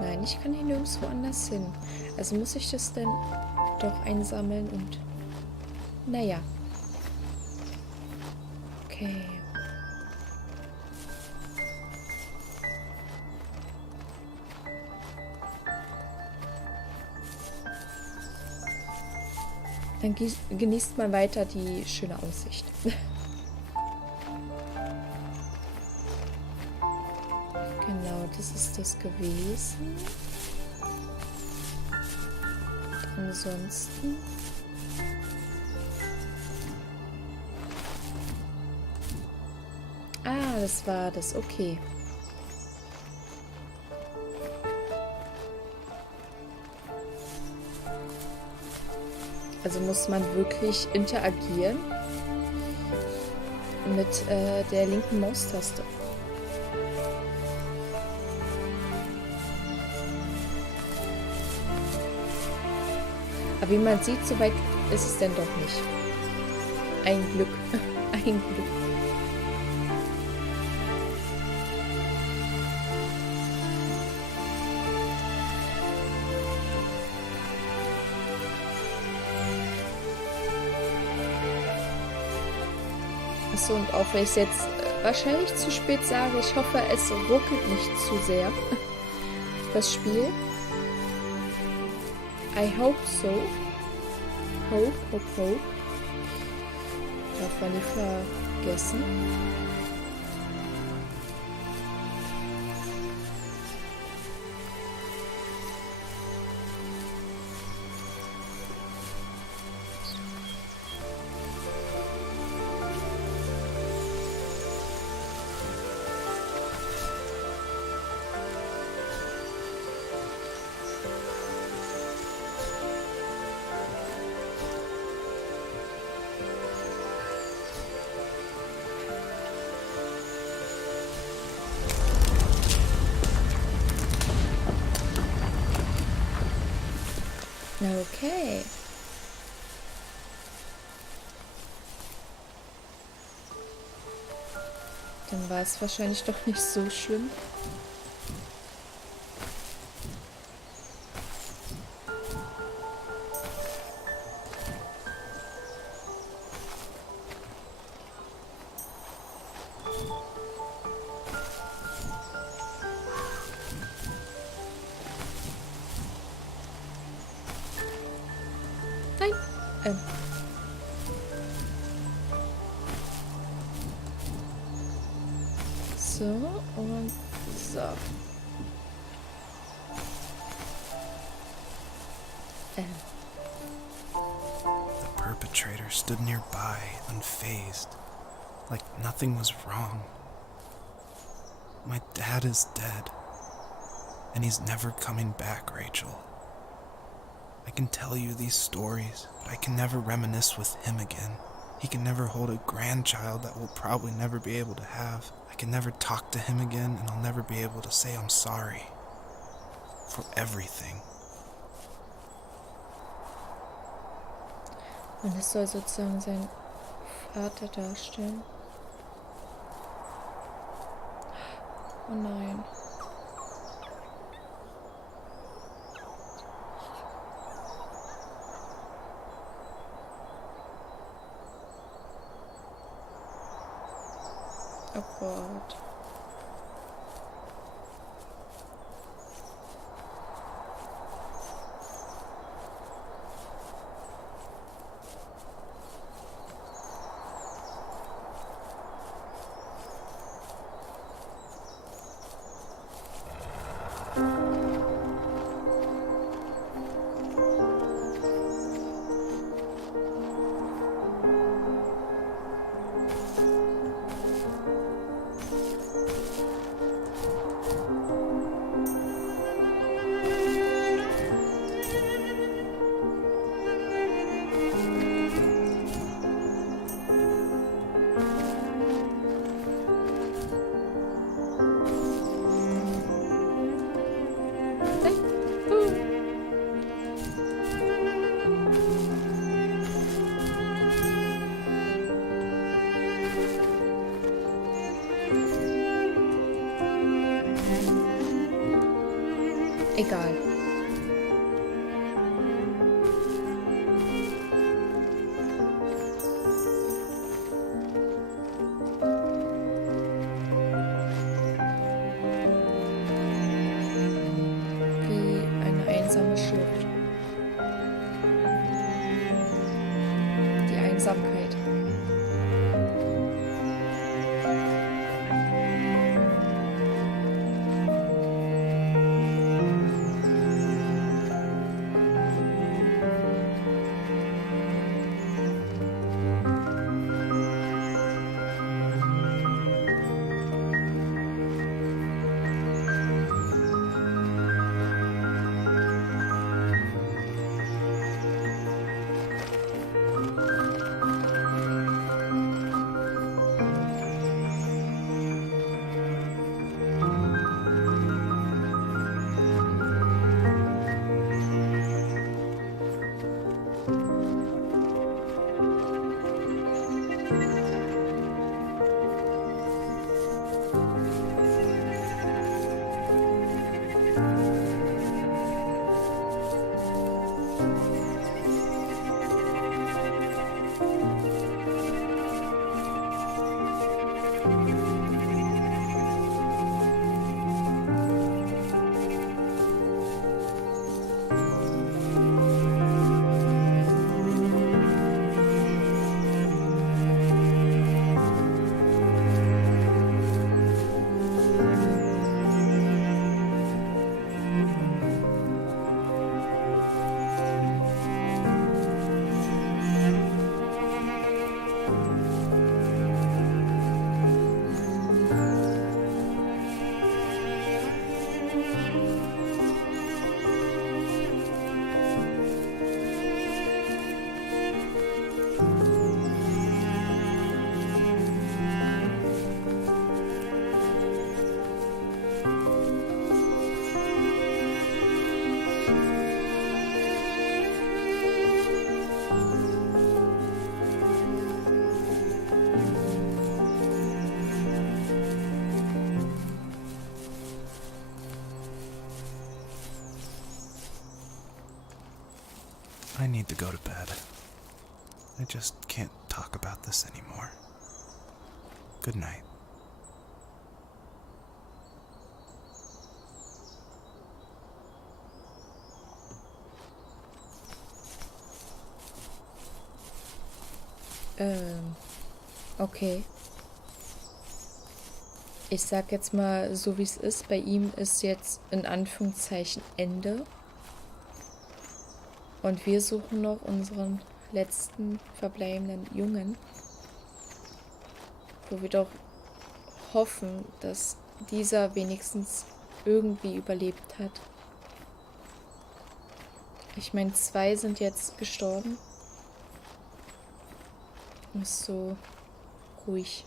Nein, ich kann hier nirgendwo anders hin. Also muss ich das denn doch einsammeln und... Naja. Okay. Dann genießt man weiter die schöne Aussicht. Genau, das ist das gewesen. Ansonsten... Ah, das war das. Okay. Also muss man wirklich interagieren mit der linken Maustaste. Aber wie man sieht, so weit ist es denn doch nicht. Ein Glück. Ein Glück. Achso, und auch wenn ich es jetzt wahrscheinlich zu spät sage, ich hoffe, es ruckelt nicht zu sehr, das Spiel. I hope so. Hope, hope, hope. Darf man nicht vergessen. Okay. Dann war es wahrscheinlich doch nicht so schlimm. Nein. So und so. The perpetrator stood nearby, unfazed, like nothing was wrong. My dad is dead, and he's never coming back, Rachel. I can tell you these stories, but I can never reminisce with him again. He can never hold a grandchild that we'll probably never be able to have. I can never talk to him again, and I'll never be able to say I'm sorry. For everything. Und es soll sozusagen sein Vater darstellen. Oh nein. Oh Gott. Egal. Wie eine einsame Schlucht. Die Einsamkeit. I need to go to bed. I just can't talk about this anymore. Good night. Okay. Ich sag jetzt mal, so wie es ist, bei ihm ist jetzt in Anführungszeichen Ende. Und wir suchen noch unseren letzten verbleibenden Jungen, wo wir doch hoffen, dass dieser wenigstens irgendwie überlebt hat. Ich meine, 2 sind jetzt gestorben. Ist so ruhig.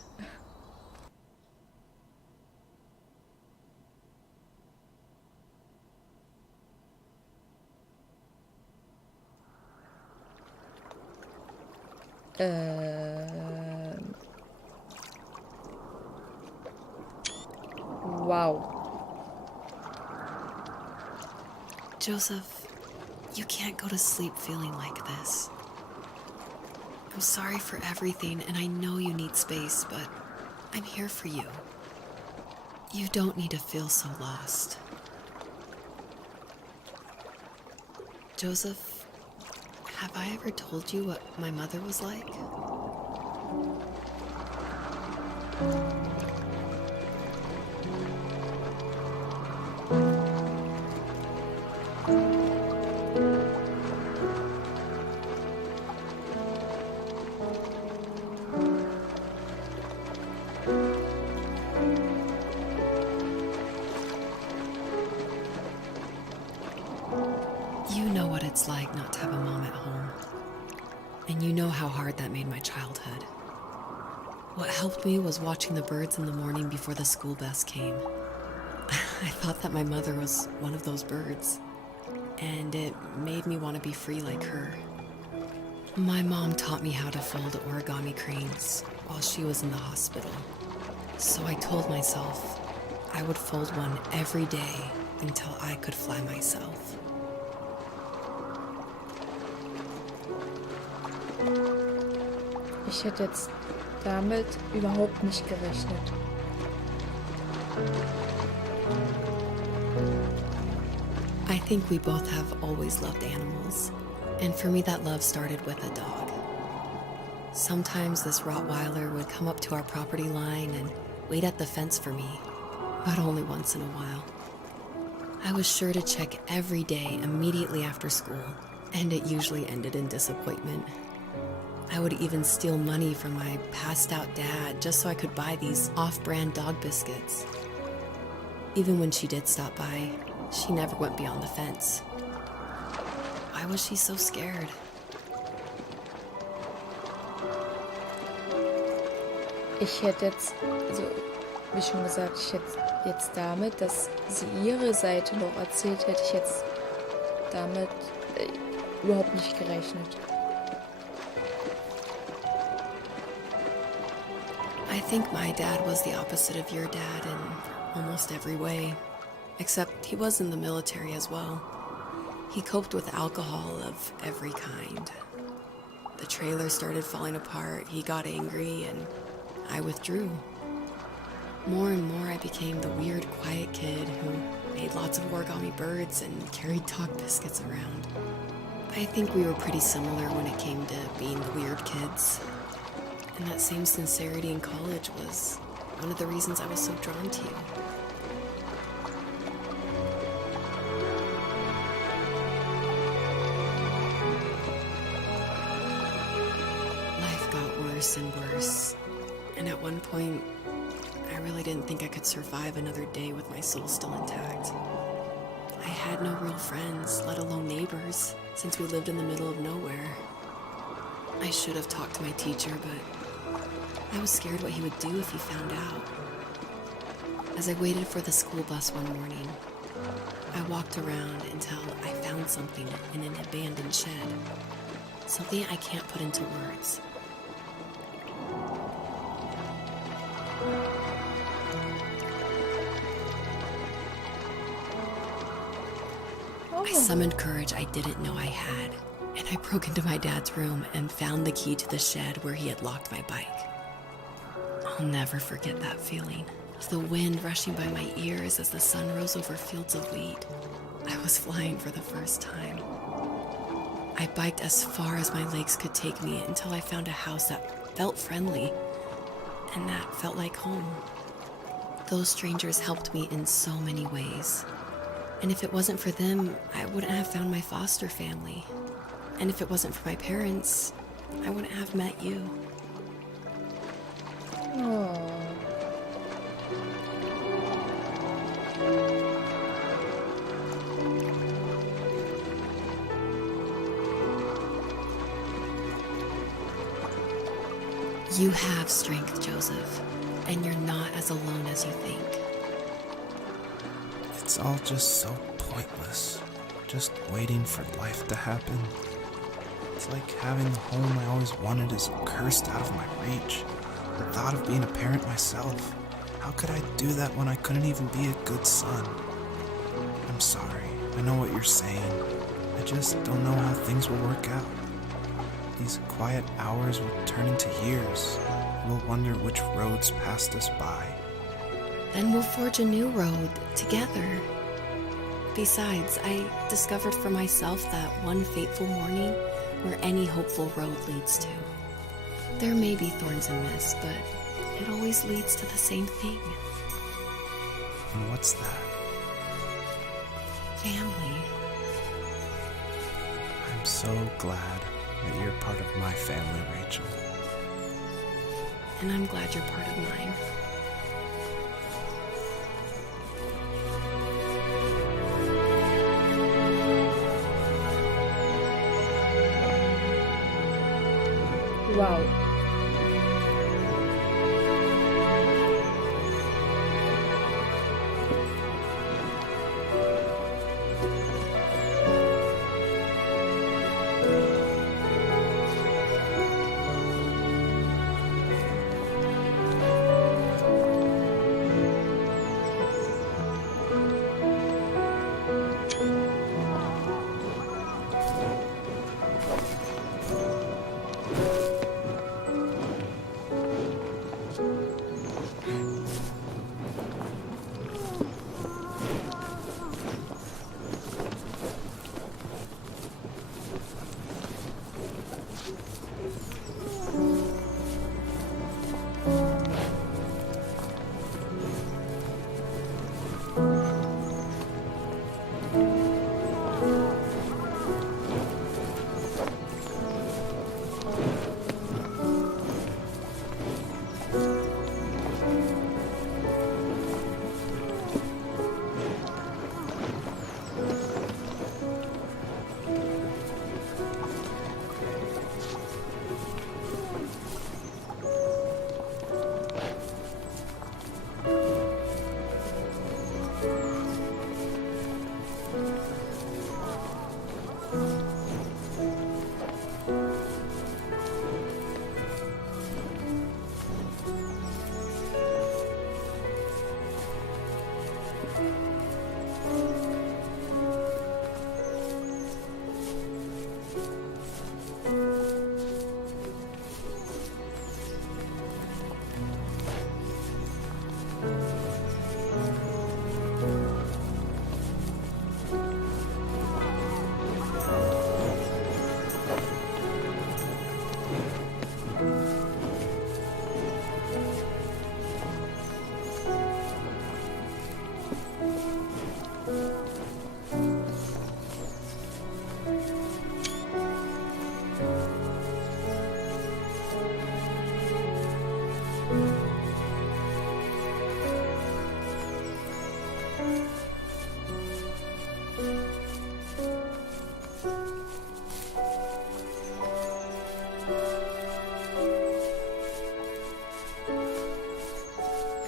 Wow. Joseph, you can't go to sleep feeling like this. I'm sorry for everything, and I know you need space, but I'm here for you. You don't need to feel so lost. Joseph, have I ever told you what my mother was like? You know what it's like not to have a mom at home. And you know how hard that made my childhood. What helped me was watching the birds in the morning before the school bus came. I thought that my mother was one of those birds, and it made me want to be free like her. My mom taught me how to fold origami cranes while she was in the hospital. So I told myself I would fold one every day until I could fly myself. Ich hätte jetzt damit überhaupt nicht gerechnet. I think we both have always loved animals, and for me that love started with a dog. Sometimes this Rottweiler would come up to our property line and wait at the fence for me, but only once in a while. I was sure to check every day immediately after school, and it usually ended in disappointment. I would even steal money from my passed out dad just so I could buy these off-brand dog biscuits. Even when she did stop by, she never went beyond the fence. Why was she so scared? Ich hätte jetzt, also wie schon gesagt, ich hätte jetzt damit, dass sie ihre Seite noch erzählt, hätte ich jetzt damit überhaupt nicht gerechnet. I think my dad was the opposite of your dad in almost every way, except he was in the military as well. He coped with alcohol of every kind. The trailer started falling apart, he got angry, and I withdrew. More and more I became the weird, quiet kid who made lots of origami birds and carried dog biscuits around. I think we were pretty similar when it came to being the weird kids. And that same sincerity in college was one of the reasons I was so drawn to you. Life got worse and worse, and at one point, I really didn't think I could survive another day with my soul still intact. I had no real friends, let alone neighbors, since we lived in the middle of nowhere. I should have talked to my teacher, but I was scared what he would do if he found out. As I waited for the school bus one morning, I walked around until I found something in an abandoned shed. Something I can't put into words. I summoned courage I didn't know I had, and I broke into my dad's room and found the key to the shed where he had locked my bike. I'll never forget that feeling. The wind rushing by my ears as the sun rose over fields of wheat. I was flying for the first time. I biked as far as my legs could take me until I found a house that felt friendly and that felt like home. Those strangers helped me in so many ways. And if it wasn't for them, I wouldn't have found my foster family. And if it wasn't for my parents, I wouldn't have met you. Oh. You have strength, Joseph, and you're not as alone as you think. It's all just so pointless. Just waiting for life to happen. It's like having the home I always wanted is cursed out of my reach. The thought of being a parent myself. How could I do that when I couldn't even be a good son? I'm sorry. I know what you're saying. I just don't know how things will work out. These quiet hours will turn into years. we'll wonder which roads passed us by. Then we'll forge a new road together. Besides, I discovered for myself that one fateful morning where any hopeful road leads to. There may be thorns and mist, but it always leads to the same thing. And what's that? Family. I'm so glad that you're part of my family, Rachel. And I'm glad you're part of mine. Wow.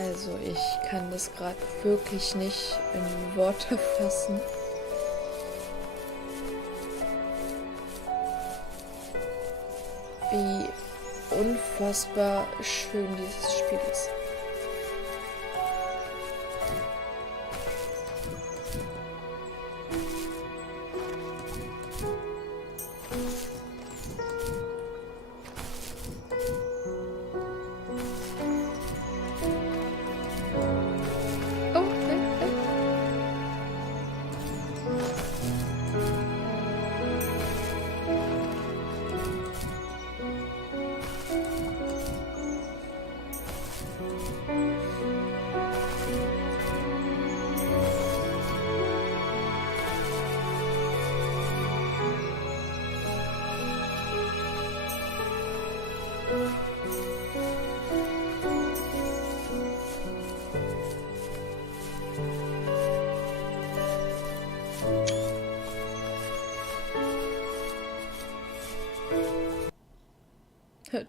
Also ich kann das gerade wirklich nicht in Worte fassen. Wie unfassbar schön dieses Spiel ist.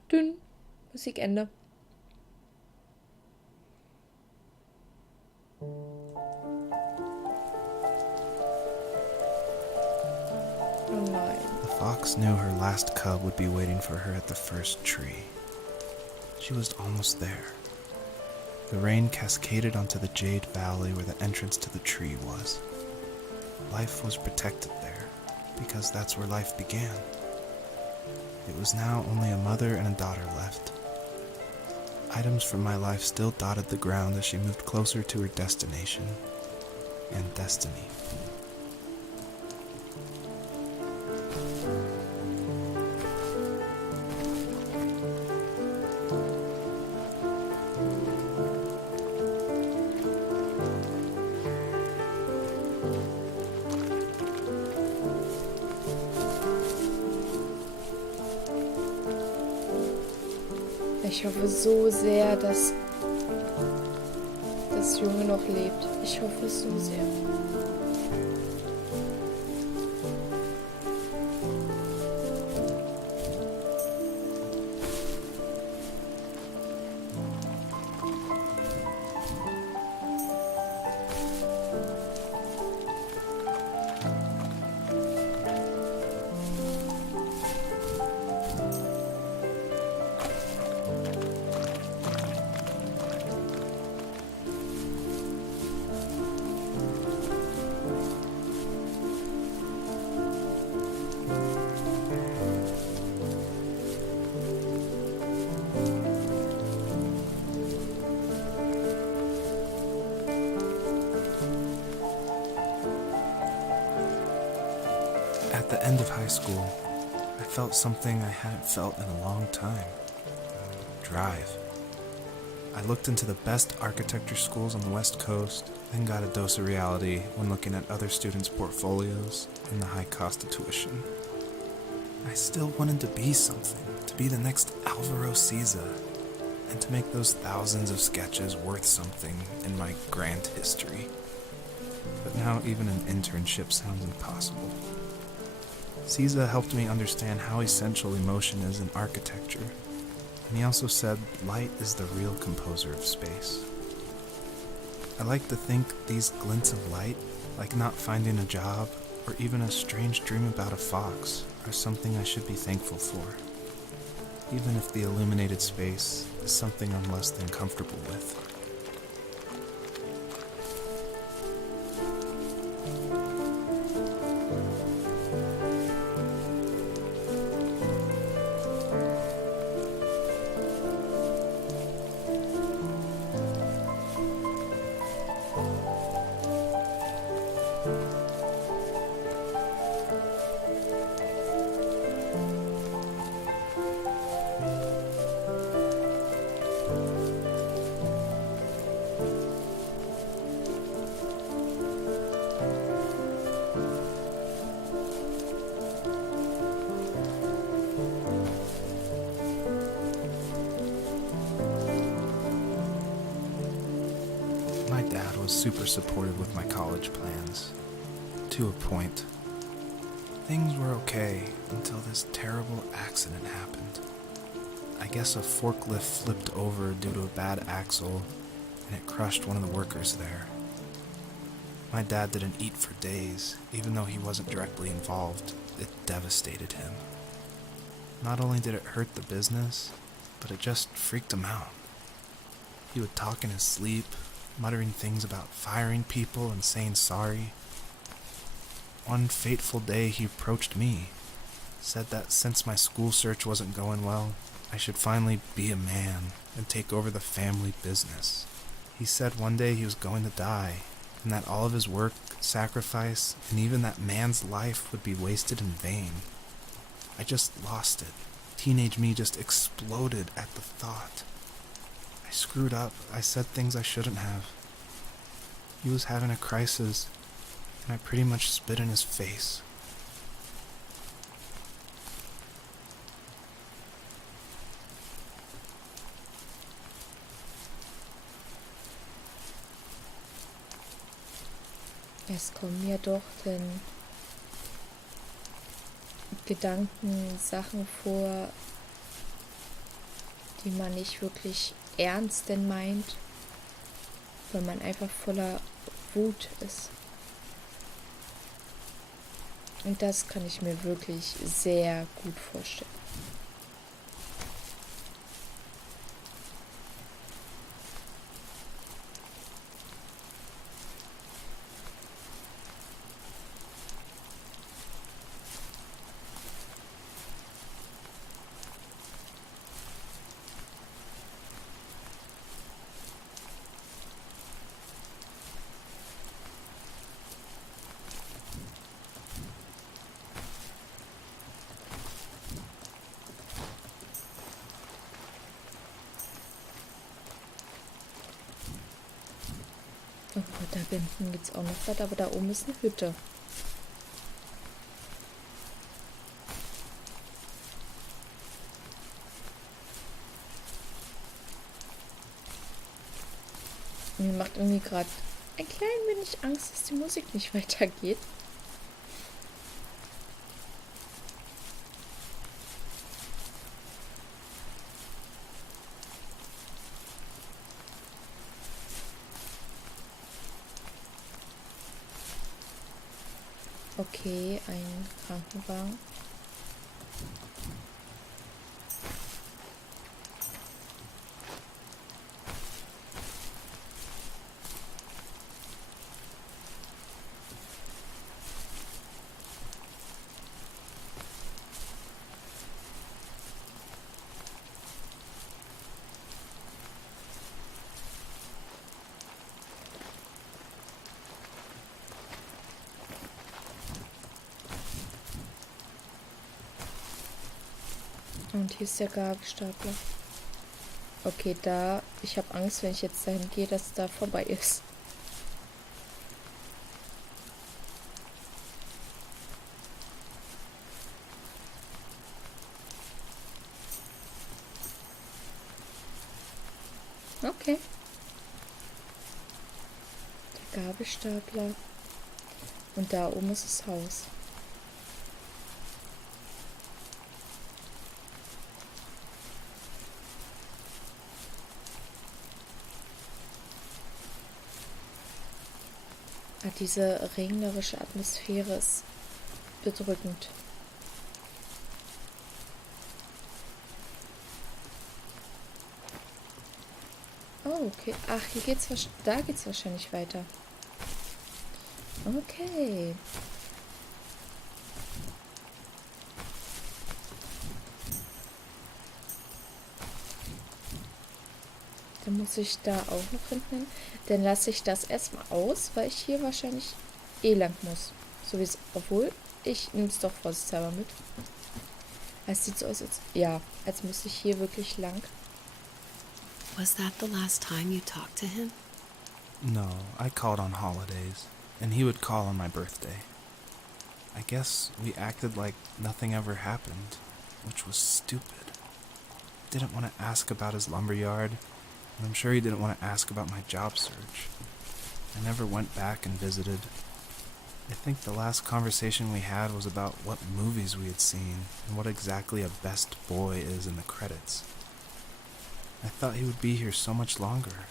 Dünn. Musikende. Oh nein. The fox knew her last cub would be waiting for her at the first tree. She was almost there. The rain cascaded onto the jade valley where the entrance to the tree was. Life was protected there, because that's where life began. It was now only a mother and a daughter left. Items from my life still dotted the ground as she moved closer to her destination and destiny. Ich hoffe so sehr, dass das Junge noch lebt. Ich hoffe es so sehr. At the end of high school, I felt something I hadn't felt in a long time. Drive. I looked into the best architecture schools on the West Coast, then got a dose of reality when looking at other students' portfolios and the high cost of tuition. I still wanted to be something, to be the next Alvaro Siza, and to make those thousands of sketches worth something in my grand history. But now even an internship sounds impossible. Siza helped me understand how essential emotion is in architecture, and he also said light is the real composer of space. I like to think these glints of light, like not finding a job or even a strange dream about a fox, are something I should be thankful for, even if the illuminated space is something I'm less than comfortable with. My dad was super supportive with my college plans, to a point. Things were okay until this terrible accident happened. I guess a forklift flipped over due to a bad axle, and it crushed one of the workers there. My dad didn't eat for days, even though he wasn't directly involved. It devastated him. Not only did it hurt the business, but it just freaked him out. He would talk in his sleep, muttering things about firing people and saying sorry. One fateful day he approached me, said that since my school search wasn't going well, I should finally be a man and take over the family business. He said one day he was going to die, and that all of his work, sacrifice, and even that man's life would be wasted in vain. I just lost it. Teenage me just exploded at the thought. I screwed up. I said things I shouldn't have. He was having a crisis, and I pretty much spit in his face. Es kommen mir doch den Gedanken, Sachen vor, die man nicht wirklich ernst denn meint, weil man einfach voller Wut ist. Und das kann ich mir wirklich sehr gut vorstellen. da hinten gibt es auch noch was, aber da oben ist eine Hütte. Mir macht irgendwie gerade ein klein wenig Angst, dass die Musik nicht weitergeht. Okay, ein Krankenwagen. Und hier ist der Gabelstapler. Okay, da. Ich habe Angst, wenn ich jetzt dahin gehe, dass es da vorbei ist. Okay. Der Gabelstapler. Und da oben ist das Haus. Ah, diese regnerische Atmosphäre ist bedrückend. Oh, okay. Ach, hier geht's da geht's wahrscheinlich weiter. Okay. Dann muss ich da auch noch hinten hin. Dann lasse ich das erstmal aus, weil ich hier wahrscheinlich eh lang muss. So wie es, obwohl, ich nehme es doch vorsichtshalber mit. Es sieht so aus, als müsste ich hier wirklich lang. Was that the last time you talked to him? No, I called on holidays, and he would call on my birthday. I guess we acted like nothing ever happened, which was stupid. Didn't want to ask about his lumberyard, and I'm sure he didn't want to ask about my job search. I never went back and visited. I think the last conversation we had was about what movies we had seen and what exactly a best boy is in the credits. I thought he would be here so much longer.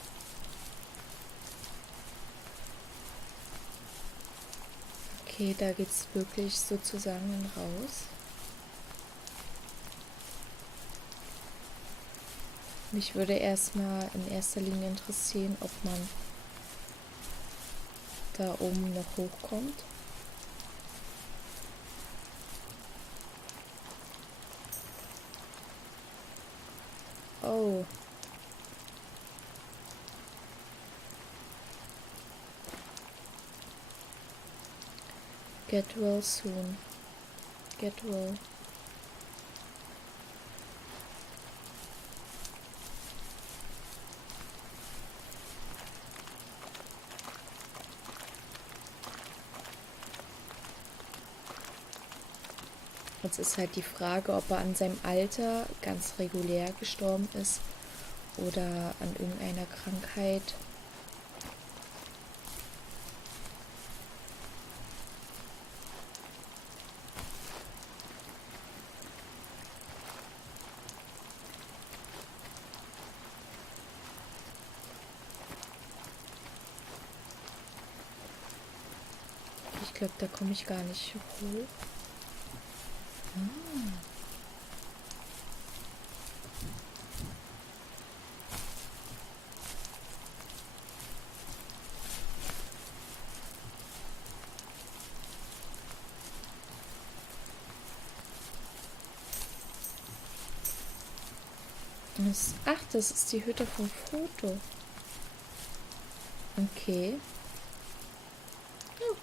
Okay, da geht's wirklich sozusagen raus. Mich würde erstmal in erster Linie interessieren, ob man da oben noch hochkommt. Oh. Get well soon. Get well. Jetzt ist halt die Frage, ob er an seinem Alter ganz regulär gestorben ist oder an irgendeiner Krankheit. Ich glaube, da komme ich gar nicht hoch. Ach, das ist die Hütte vom Foto. Okay. Oh.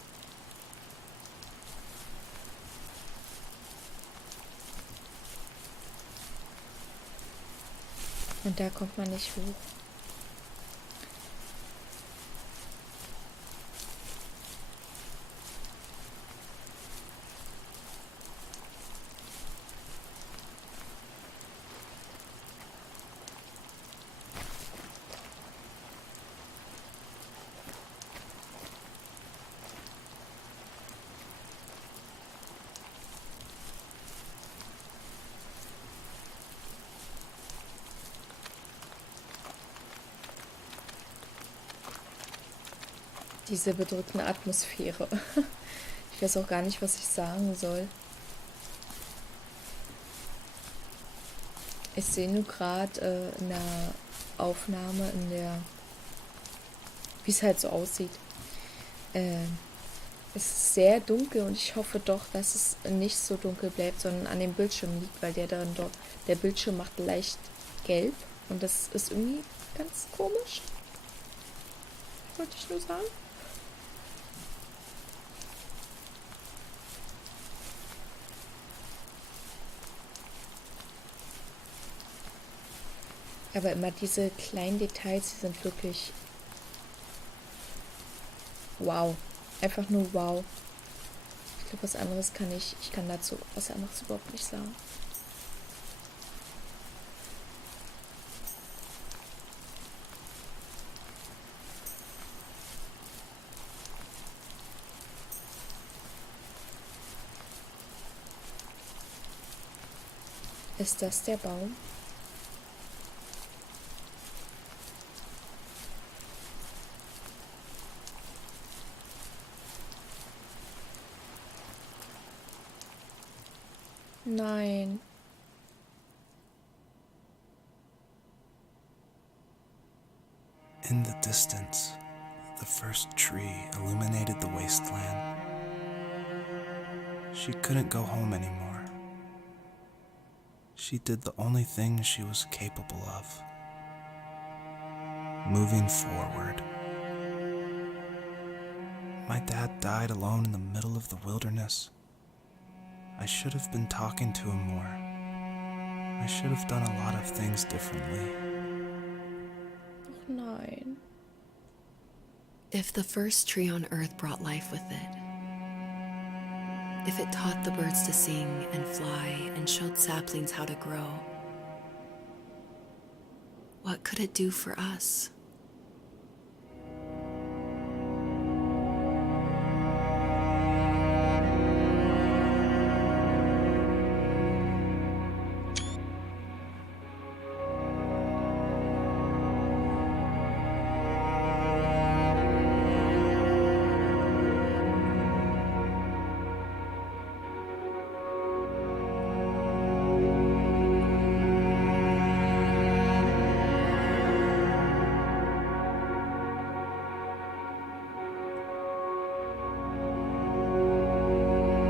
Und da kommt man nicht hoch. Diese bedrückende Atmosphäre. Ich weiß auch gar nicht, was ich sagen soll. Ich sehe nur gerade in der Aufnahme, wie es halt so aussieht. Es ist sehr dunkel und ich hoffe doch, dass es nicht so dunkel bleibt, sondern an dem Bildschirm liegt, weil der Bildschirm macht leicht gelb und das ist irgendwie ganz komisch. Wollte ich nur sagen. Aber immer diese kleinen Details, die sind wirklich wow. Einfach nur wow. Ich glaube, was anderes ich kann dazu was anderes überhaupt nicht sagen. Ist das der Baum? Nein. In the distance, the first tree illuminated the wasteland. She couldn't go home anymore. She did the only thing she was capable of. Moving forward. My dad died alone in the middle of the wilderness. I should have been talking to him more. I should have done a lot of things differently. Ach nein. If the first tree on earth brought life with it, if it taught the birds to sing and fly and showed saplings how to grow, what could it do for us?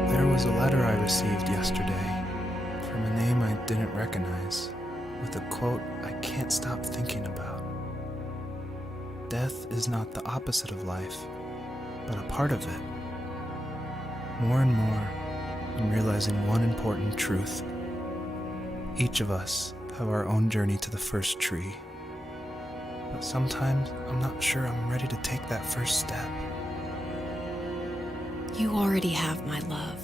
There was a letter I received yesterday from a name I didn't recognize, with a quote I can't stop thinking about. Death is not the opposite of life, but a part of it. More and more, I'm realizing one important truth. Each of us have our own journey to the first tree. But sometimes I'm not sure I'm ready to take that first step. You already have my love.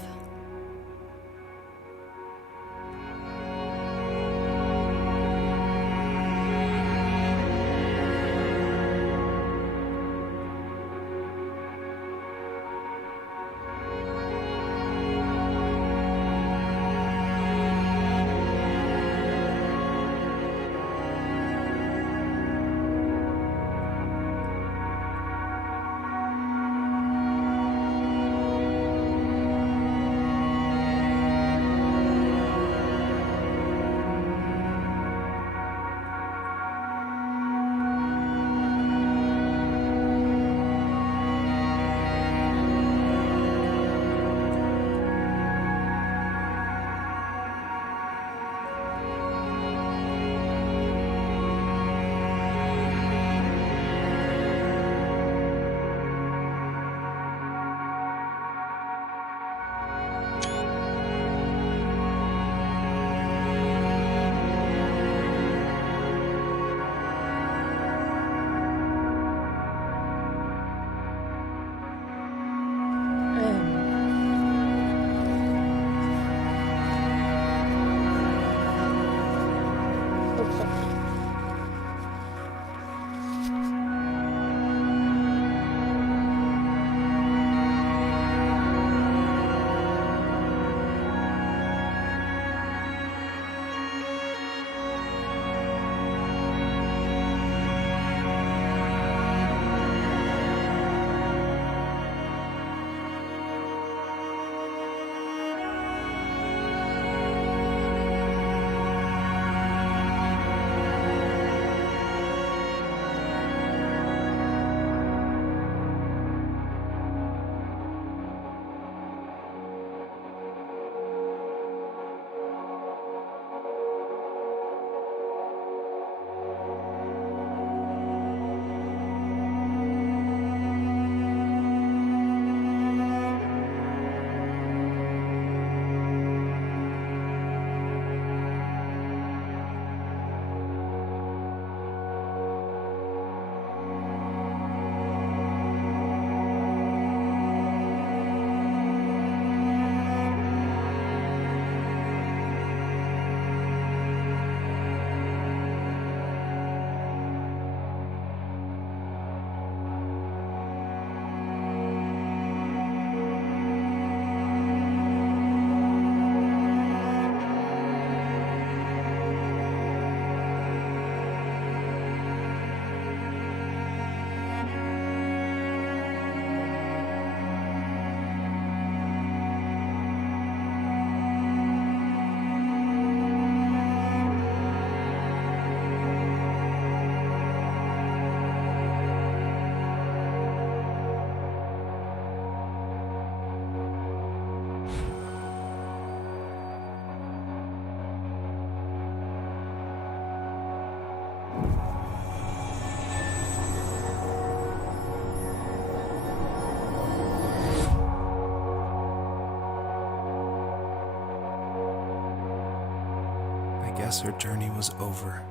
guess her journey was over.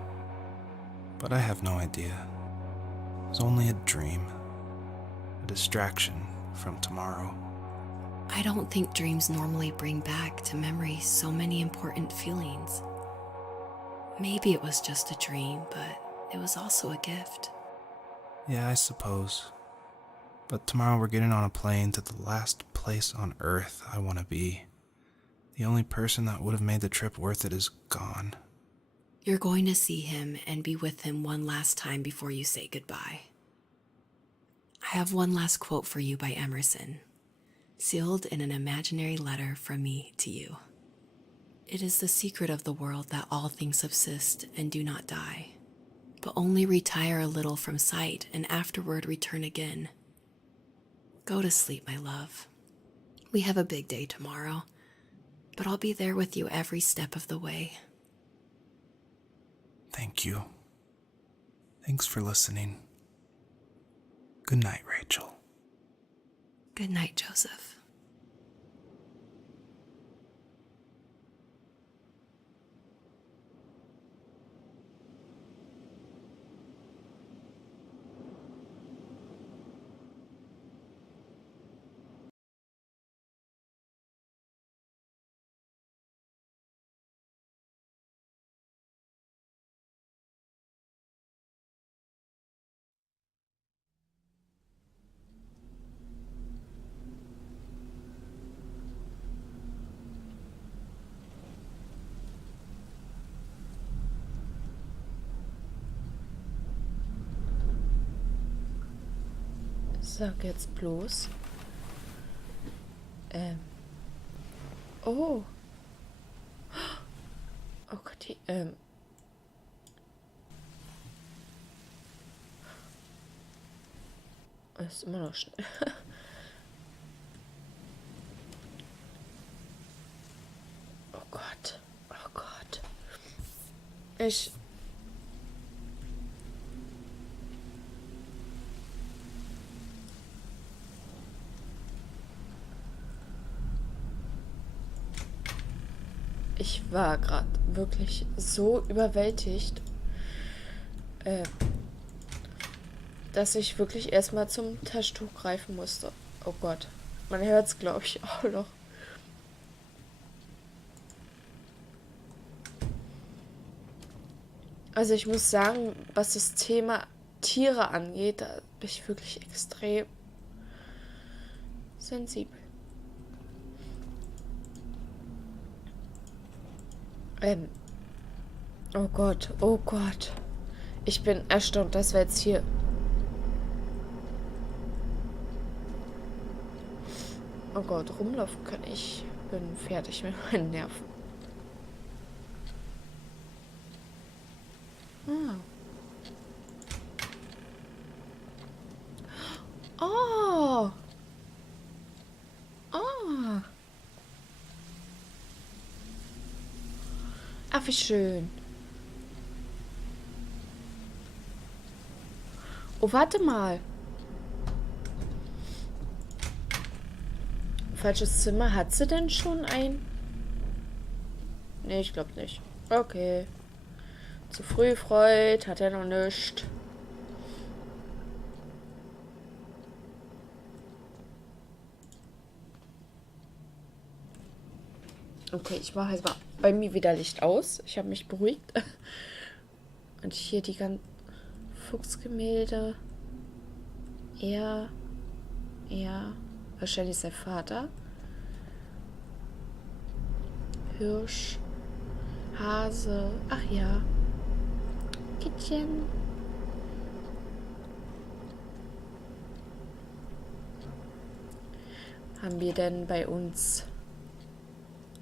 But I have no idea. It was only a dream, a distraction from tomorrow. I don't think dreams normally bring back to memory so many important feelings. Maybe it was just a dream, but it was also a gift. Yeah, I suppose. But tomorrow we're getting on a plane to the last place on Earth I want to be. The only person that would have made the trip worth it is gone. You're going to see him and be with him one last time before you say goodbye. I have one last quote for you by Emerson, sealed in an imaginary letter from me to you. It is the secret of the world that all things subsist and do not die, but only retire a little from sight and afterward return again. Go to sleep, my love. We have a big day tomorrow, but I'll be there with you every step of the way. Thank you. Thanks for listening. Good night, Rachel. Good night, Joseph. Sag jetzt bloß. Oh. Oh Gott, ist immer noch schnell. Oh Gott. Oh Gott. Ich war gerade wirklich so überwältigt, dass ich wirklich erstmal zum Taschentuch greifen musste. Oh Gott, man hört es, glaube ich, auch noch. Also ich muss sagen, was das Thema Tiere angeht, da bin ich wirklich extrem sensibel. Oh Gott, oh Gott. Ich bin erstaunt, dass wir jetzt hier... Oh Gott, rumlaufen können. Ich bin fertig mit meinen Nerven. Oh. Oh. Ach, wie schön. Oh, warte mal. Falsches Zimmer. Hat sie denn schon ein? Nee, ich glaube nicht. Okay. Zu früh, Freud. Hat er noch nicht. Okay, ich mache jetzt mal bei mir wieder Licht aus. Ich habe mich beruhigt. Und hier die ganzen Fuchsgemälde. Er. Wahrscheinlich sein Vater. Hirsch. Hase. Ach ja. Kittchen. Haben wir denn bei uns...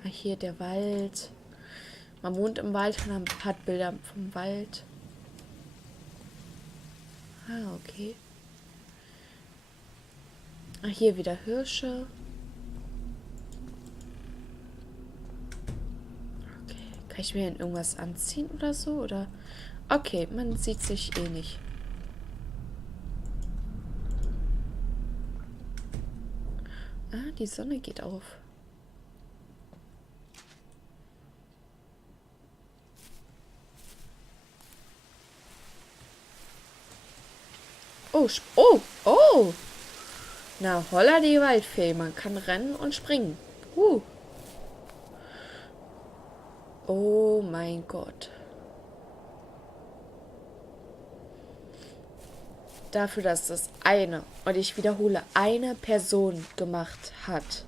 Ach, hier der Wald. Man wohnt im Wald und hat Bilder vom Wald. Ah, okay. Ach, hier wieder Hirsche. Okay. Kann ich mir denn irgendwas anziehen oder so? Oder? Okay, man sieht sich eh nicht. Ah, die Sonne geht auf. Oh, oh, oh. Na, holla die Waldfee. Man kann rennen und springen. Oh mein Gott. Dafür, dass das eine, und ich wiederhole, eine Person gemacht hat.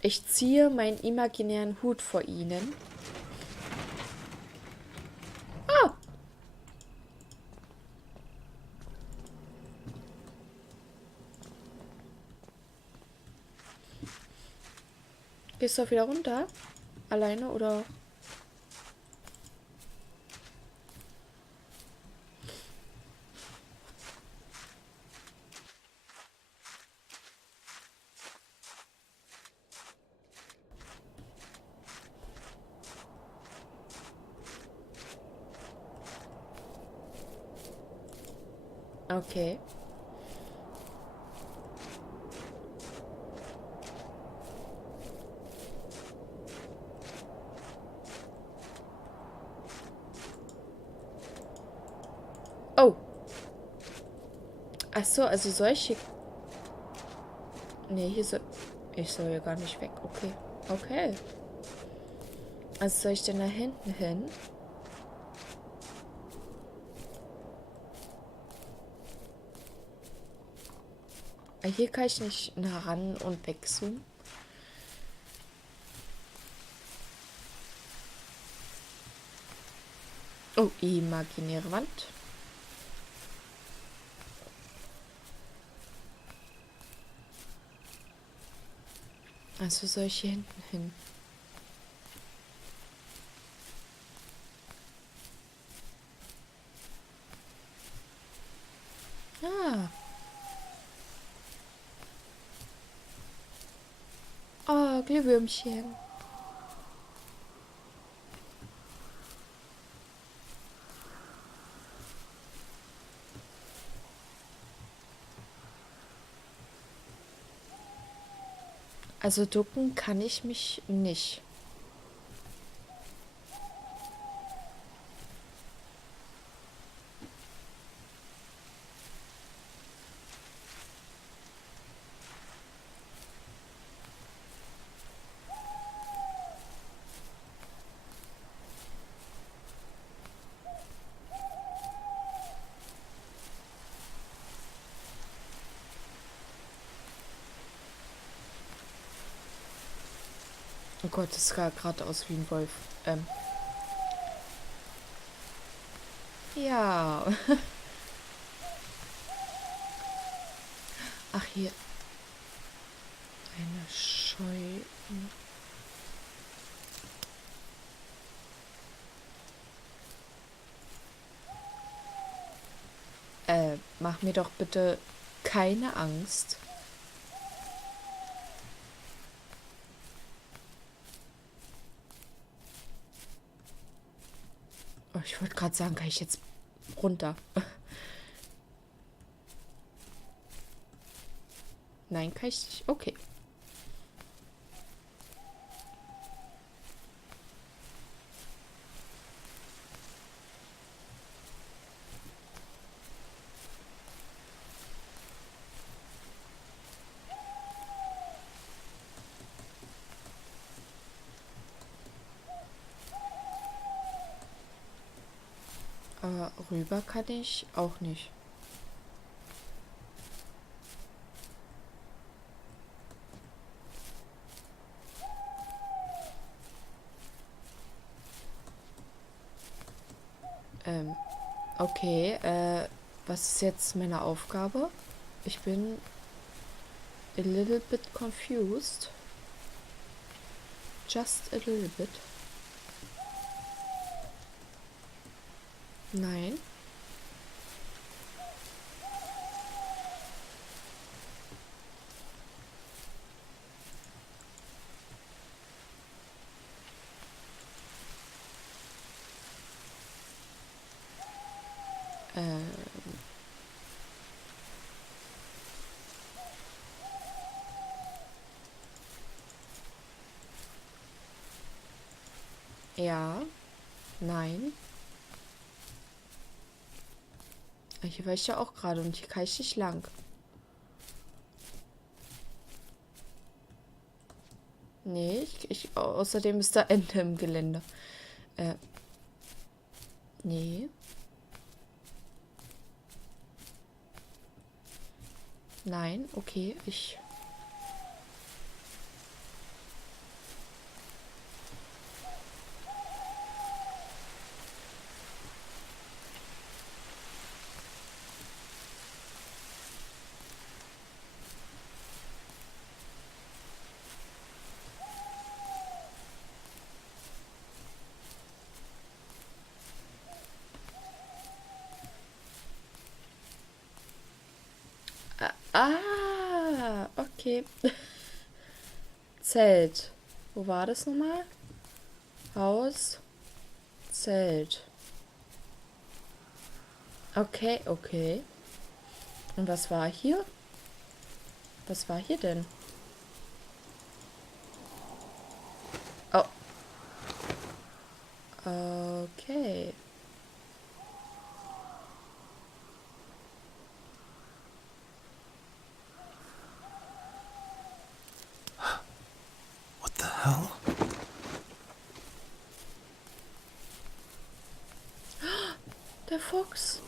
Ich ziehe meinen imaginären Hut vor ihnen. Ah! Gehst du auch wieder runter? Alleine oder? Okay. Oh. Ach so, also solche. Nee, hier soll. Ich soll ja gar nicht weg. Okay. Okay. Also soll ich denn da hinten hin? Ah, hier kann ich nicht nah ran und wegzoomen. Oh, imaginäre Wand. Also soll ich hier hinten hin? Ah. Oh, Glühwürmchen. Also ducken kann ich mich nicht. Oh Gott, das sah gerade aus wie ein Wolf. Ja. Ach, hier. Eine Scheu. Mach mir doch bitte keine Angst. Oh, ich wollte gerade sagen, kann ich jetzt runter? Nein, kann ich nicht. Okay. Aber rüber kann ich auch nicht. Okay, was ist jetzt meine Aufgabe? Ich bin a little bit confused. Just a little bit. Nein. Ja. Nein. Hier war ich ja auch gerade und hier kann ich nicht lang. Nee, außerdem ist da Ende im Gelände. Nee. Nein, okay, ich... Ah, okay. Zelt. Wo war das nochmal? Haus, Zelt. Okay, okay. Und was war hier? Was war hier denn? Oh. Okay. What the hell? Der Fuchs.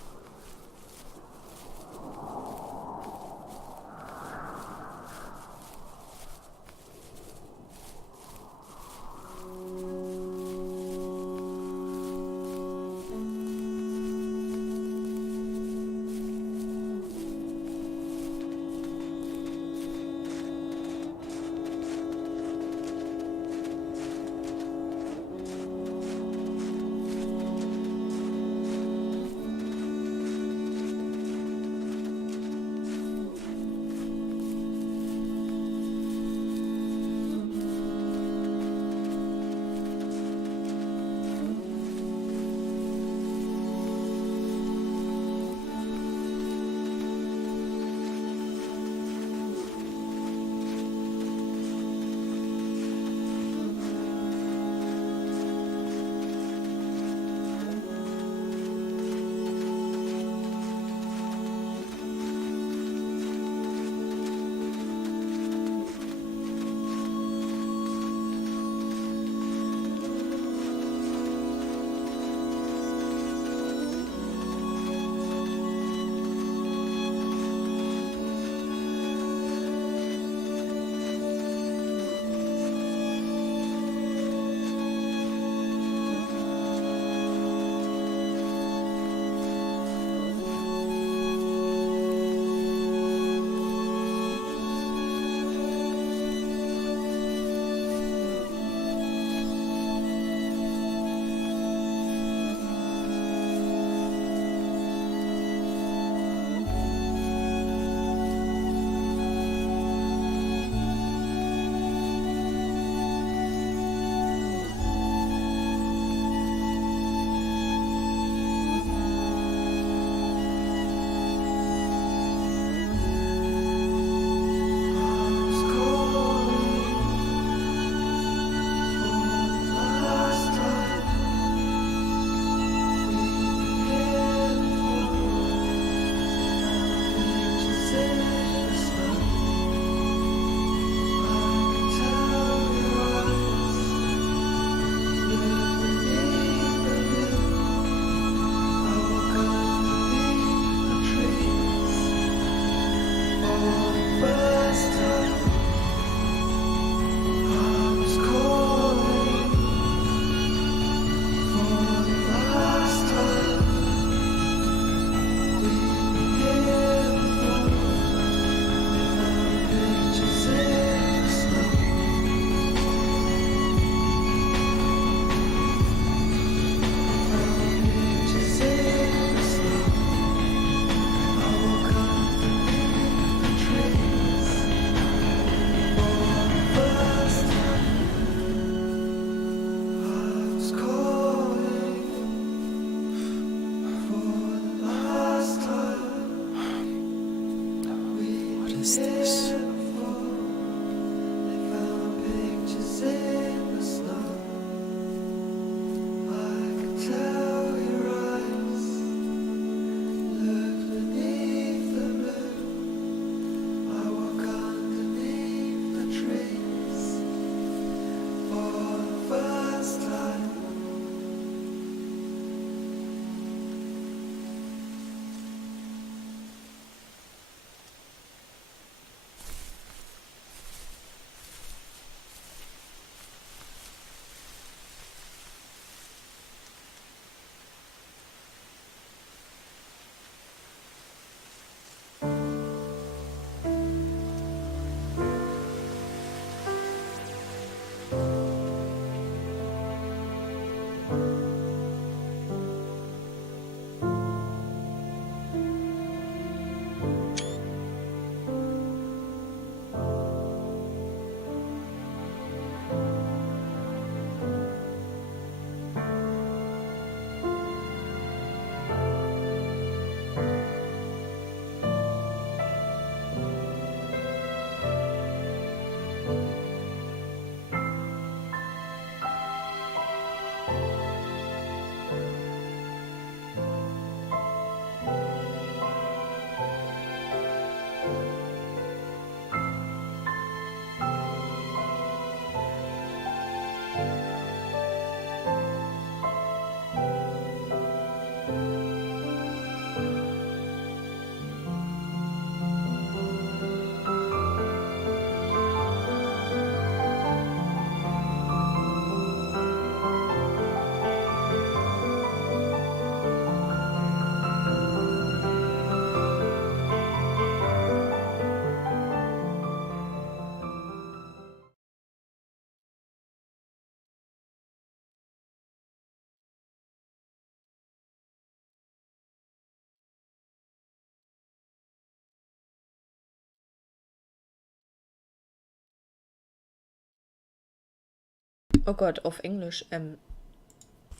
Oh Gott, auf Englisch.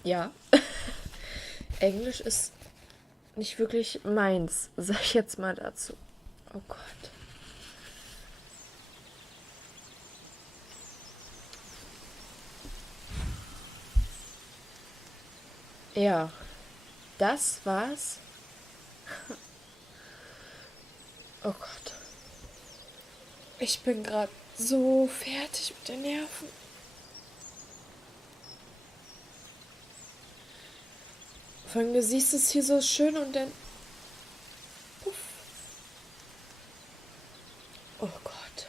Ja. Englisch ist nicht wirklich meins, sag ich jetzt mal dazu. Oh Gott. Ja, das war's. Oh Gott. Ich bin gerade so fertig mit den Nerven. Vor allem, du siehst es hier so schön und dann... Puff. Oh Gott.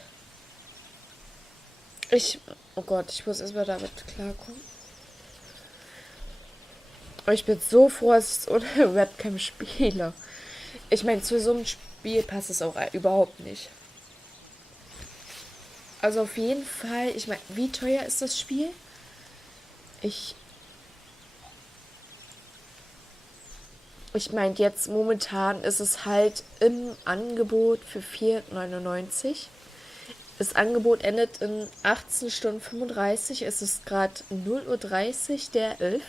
Oh Gott, ich muss erstmal damit klarkommen. Aber ich bin so froh, dass ich es ohne Webcam spiele. Ich meine, zu so einem Spiel passt es auch überhaupt nicht. Also auf jeden Fall, ich meine, wie teuer ist das Spiel? Ich meine, jetzt momentan ist es halt im Angebot für 4,99. Das Angebot endet in 18 Stunden 35. Es ist gerade 0:30 Uhr, der 11.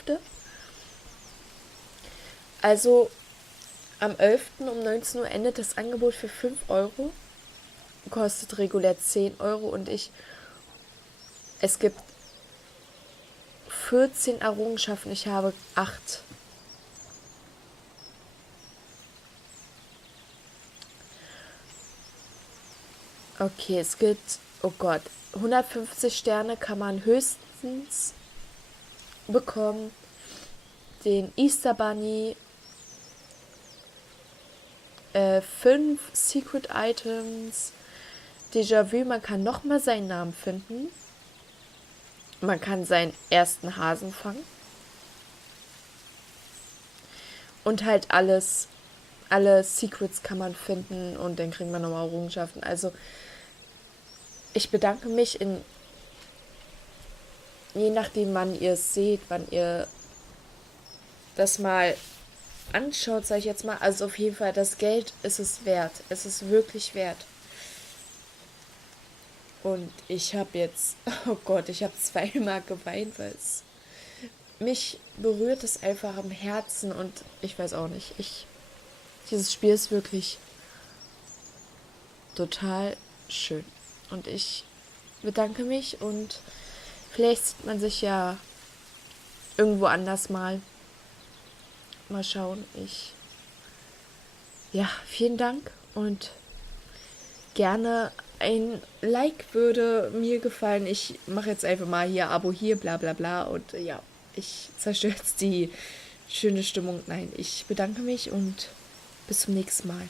Also am 11. um 19 Uhr endet das Angebot für 5 Euro. Kostet regulär 10 Euro und es gibt 14 Errungenschaften. Ich habe 8. Okay, es gibt, oh Gott, 150 Sterne kann man höchstens bekommen. Den Easter Bunny, 5 Secret Items, Déjà-vu, man kann nochmal seinen Namen finden. Man kann seinen ersten Hasen fangen. Und halt alle Secrets kann man finden und dann kriegt man nochmal Errungenschaften. Also ich bedanke mich je nachdem, wann ihr es seht, wann ihr das mal anschaut, sage ich jetzt mal. Also auf jeden Fall, das Geld ist es wert. Es ist wirklich wert. Und ich habe jetzt, oh Gott, ich habe zweimal geweint, weil mich berührt es einfach am Herzen und ich weiß auch nicht, dieses Spiel ist wirklich total schön. Und ich bedanke mich und vielleicht sieht man sich ja irgendwo anders mal. Mal schauen. Ja, vielen Dank und gerne ein Like würde mir gefallen. Ich mache jetzt einfach mal hier Abo hier, bla bla bla und ja, ich zerstöre jetzt die schöne Stimmung. Nein, ich bedanke mich und bis zum nächsten Mal.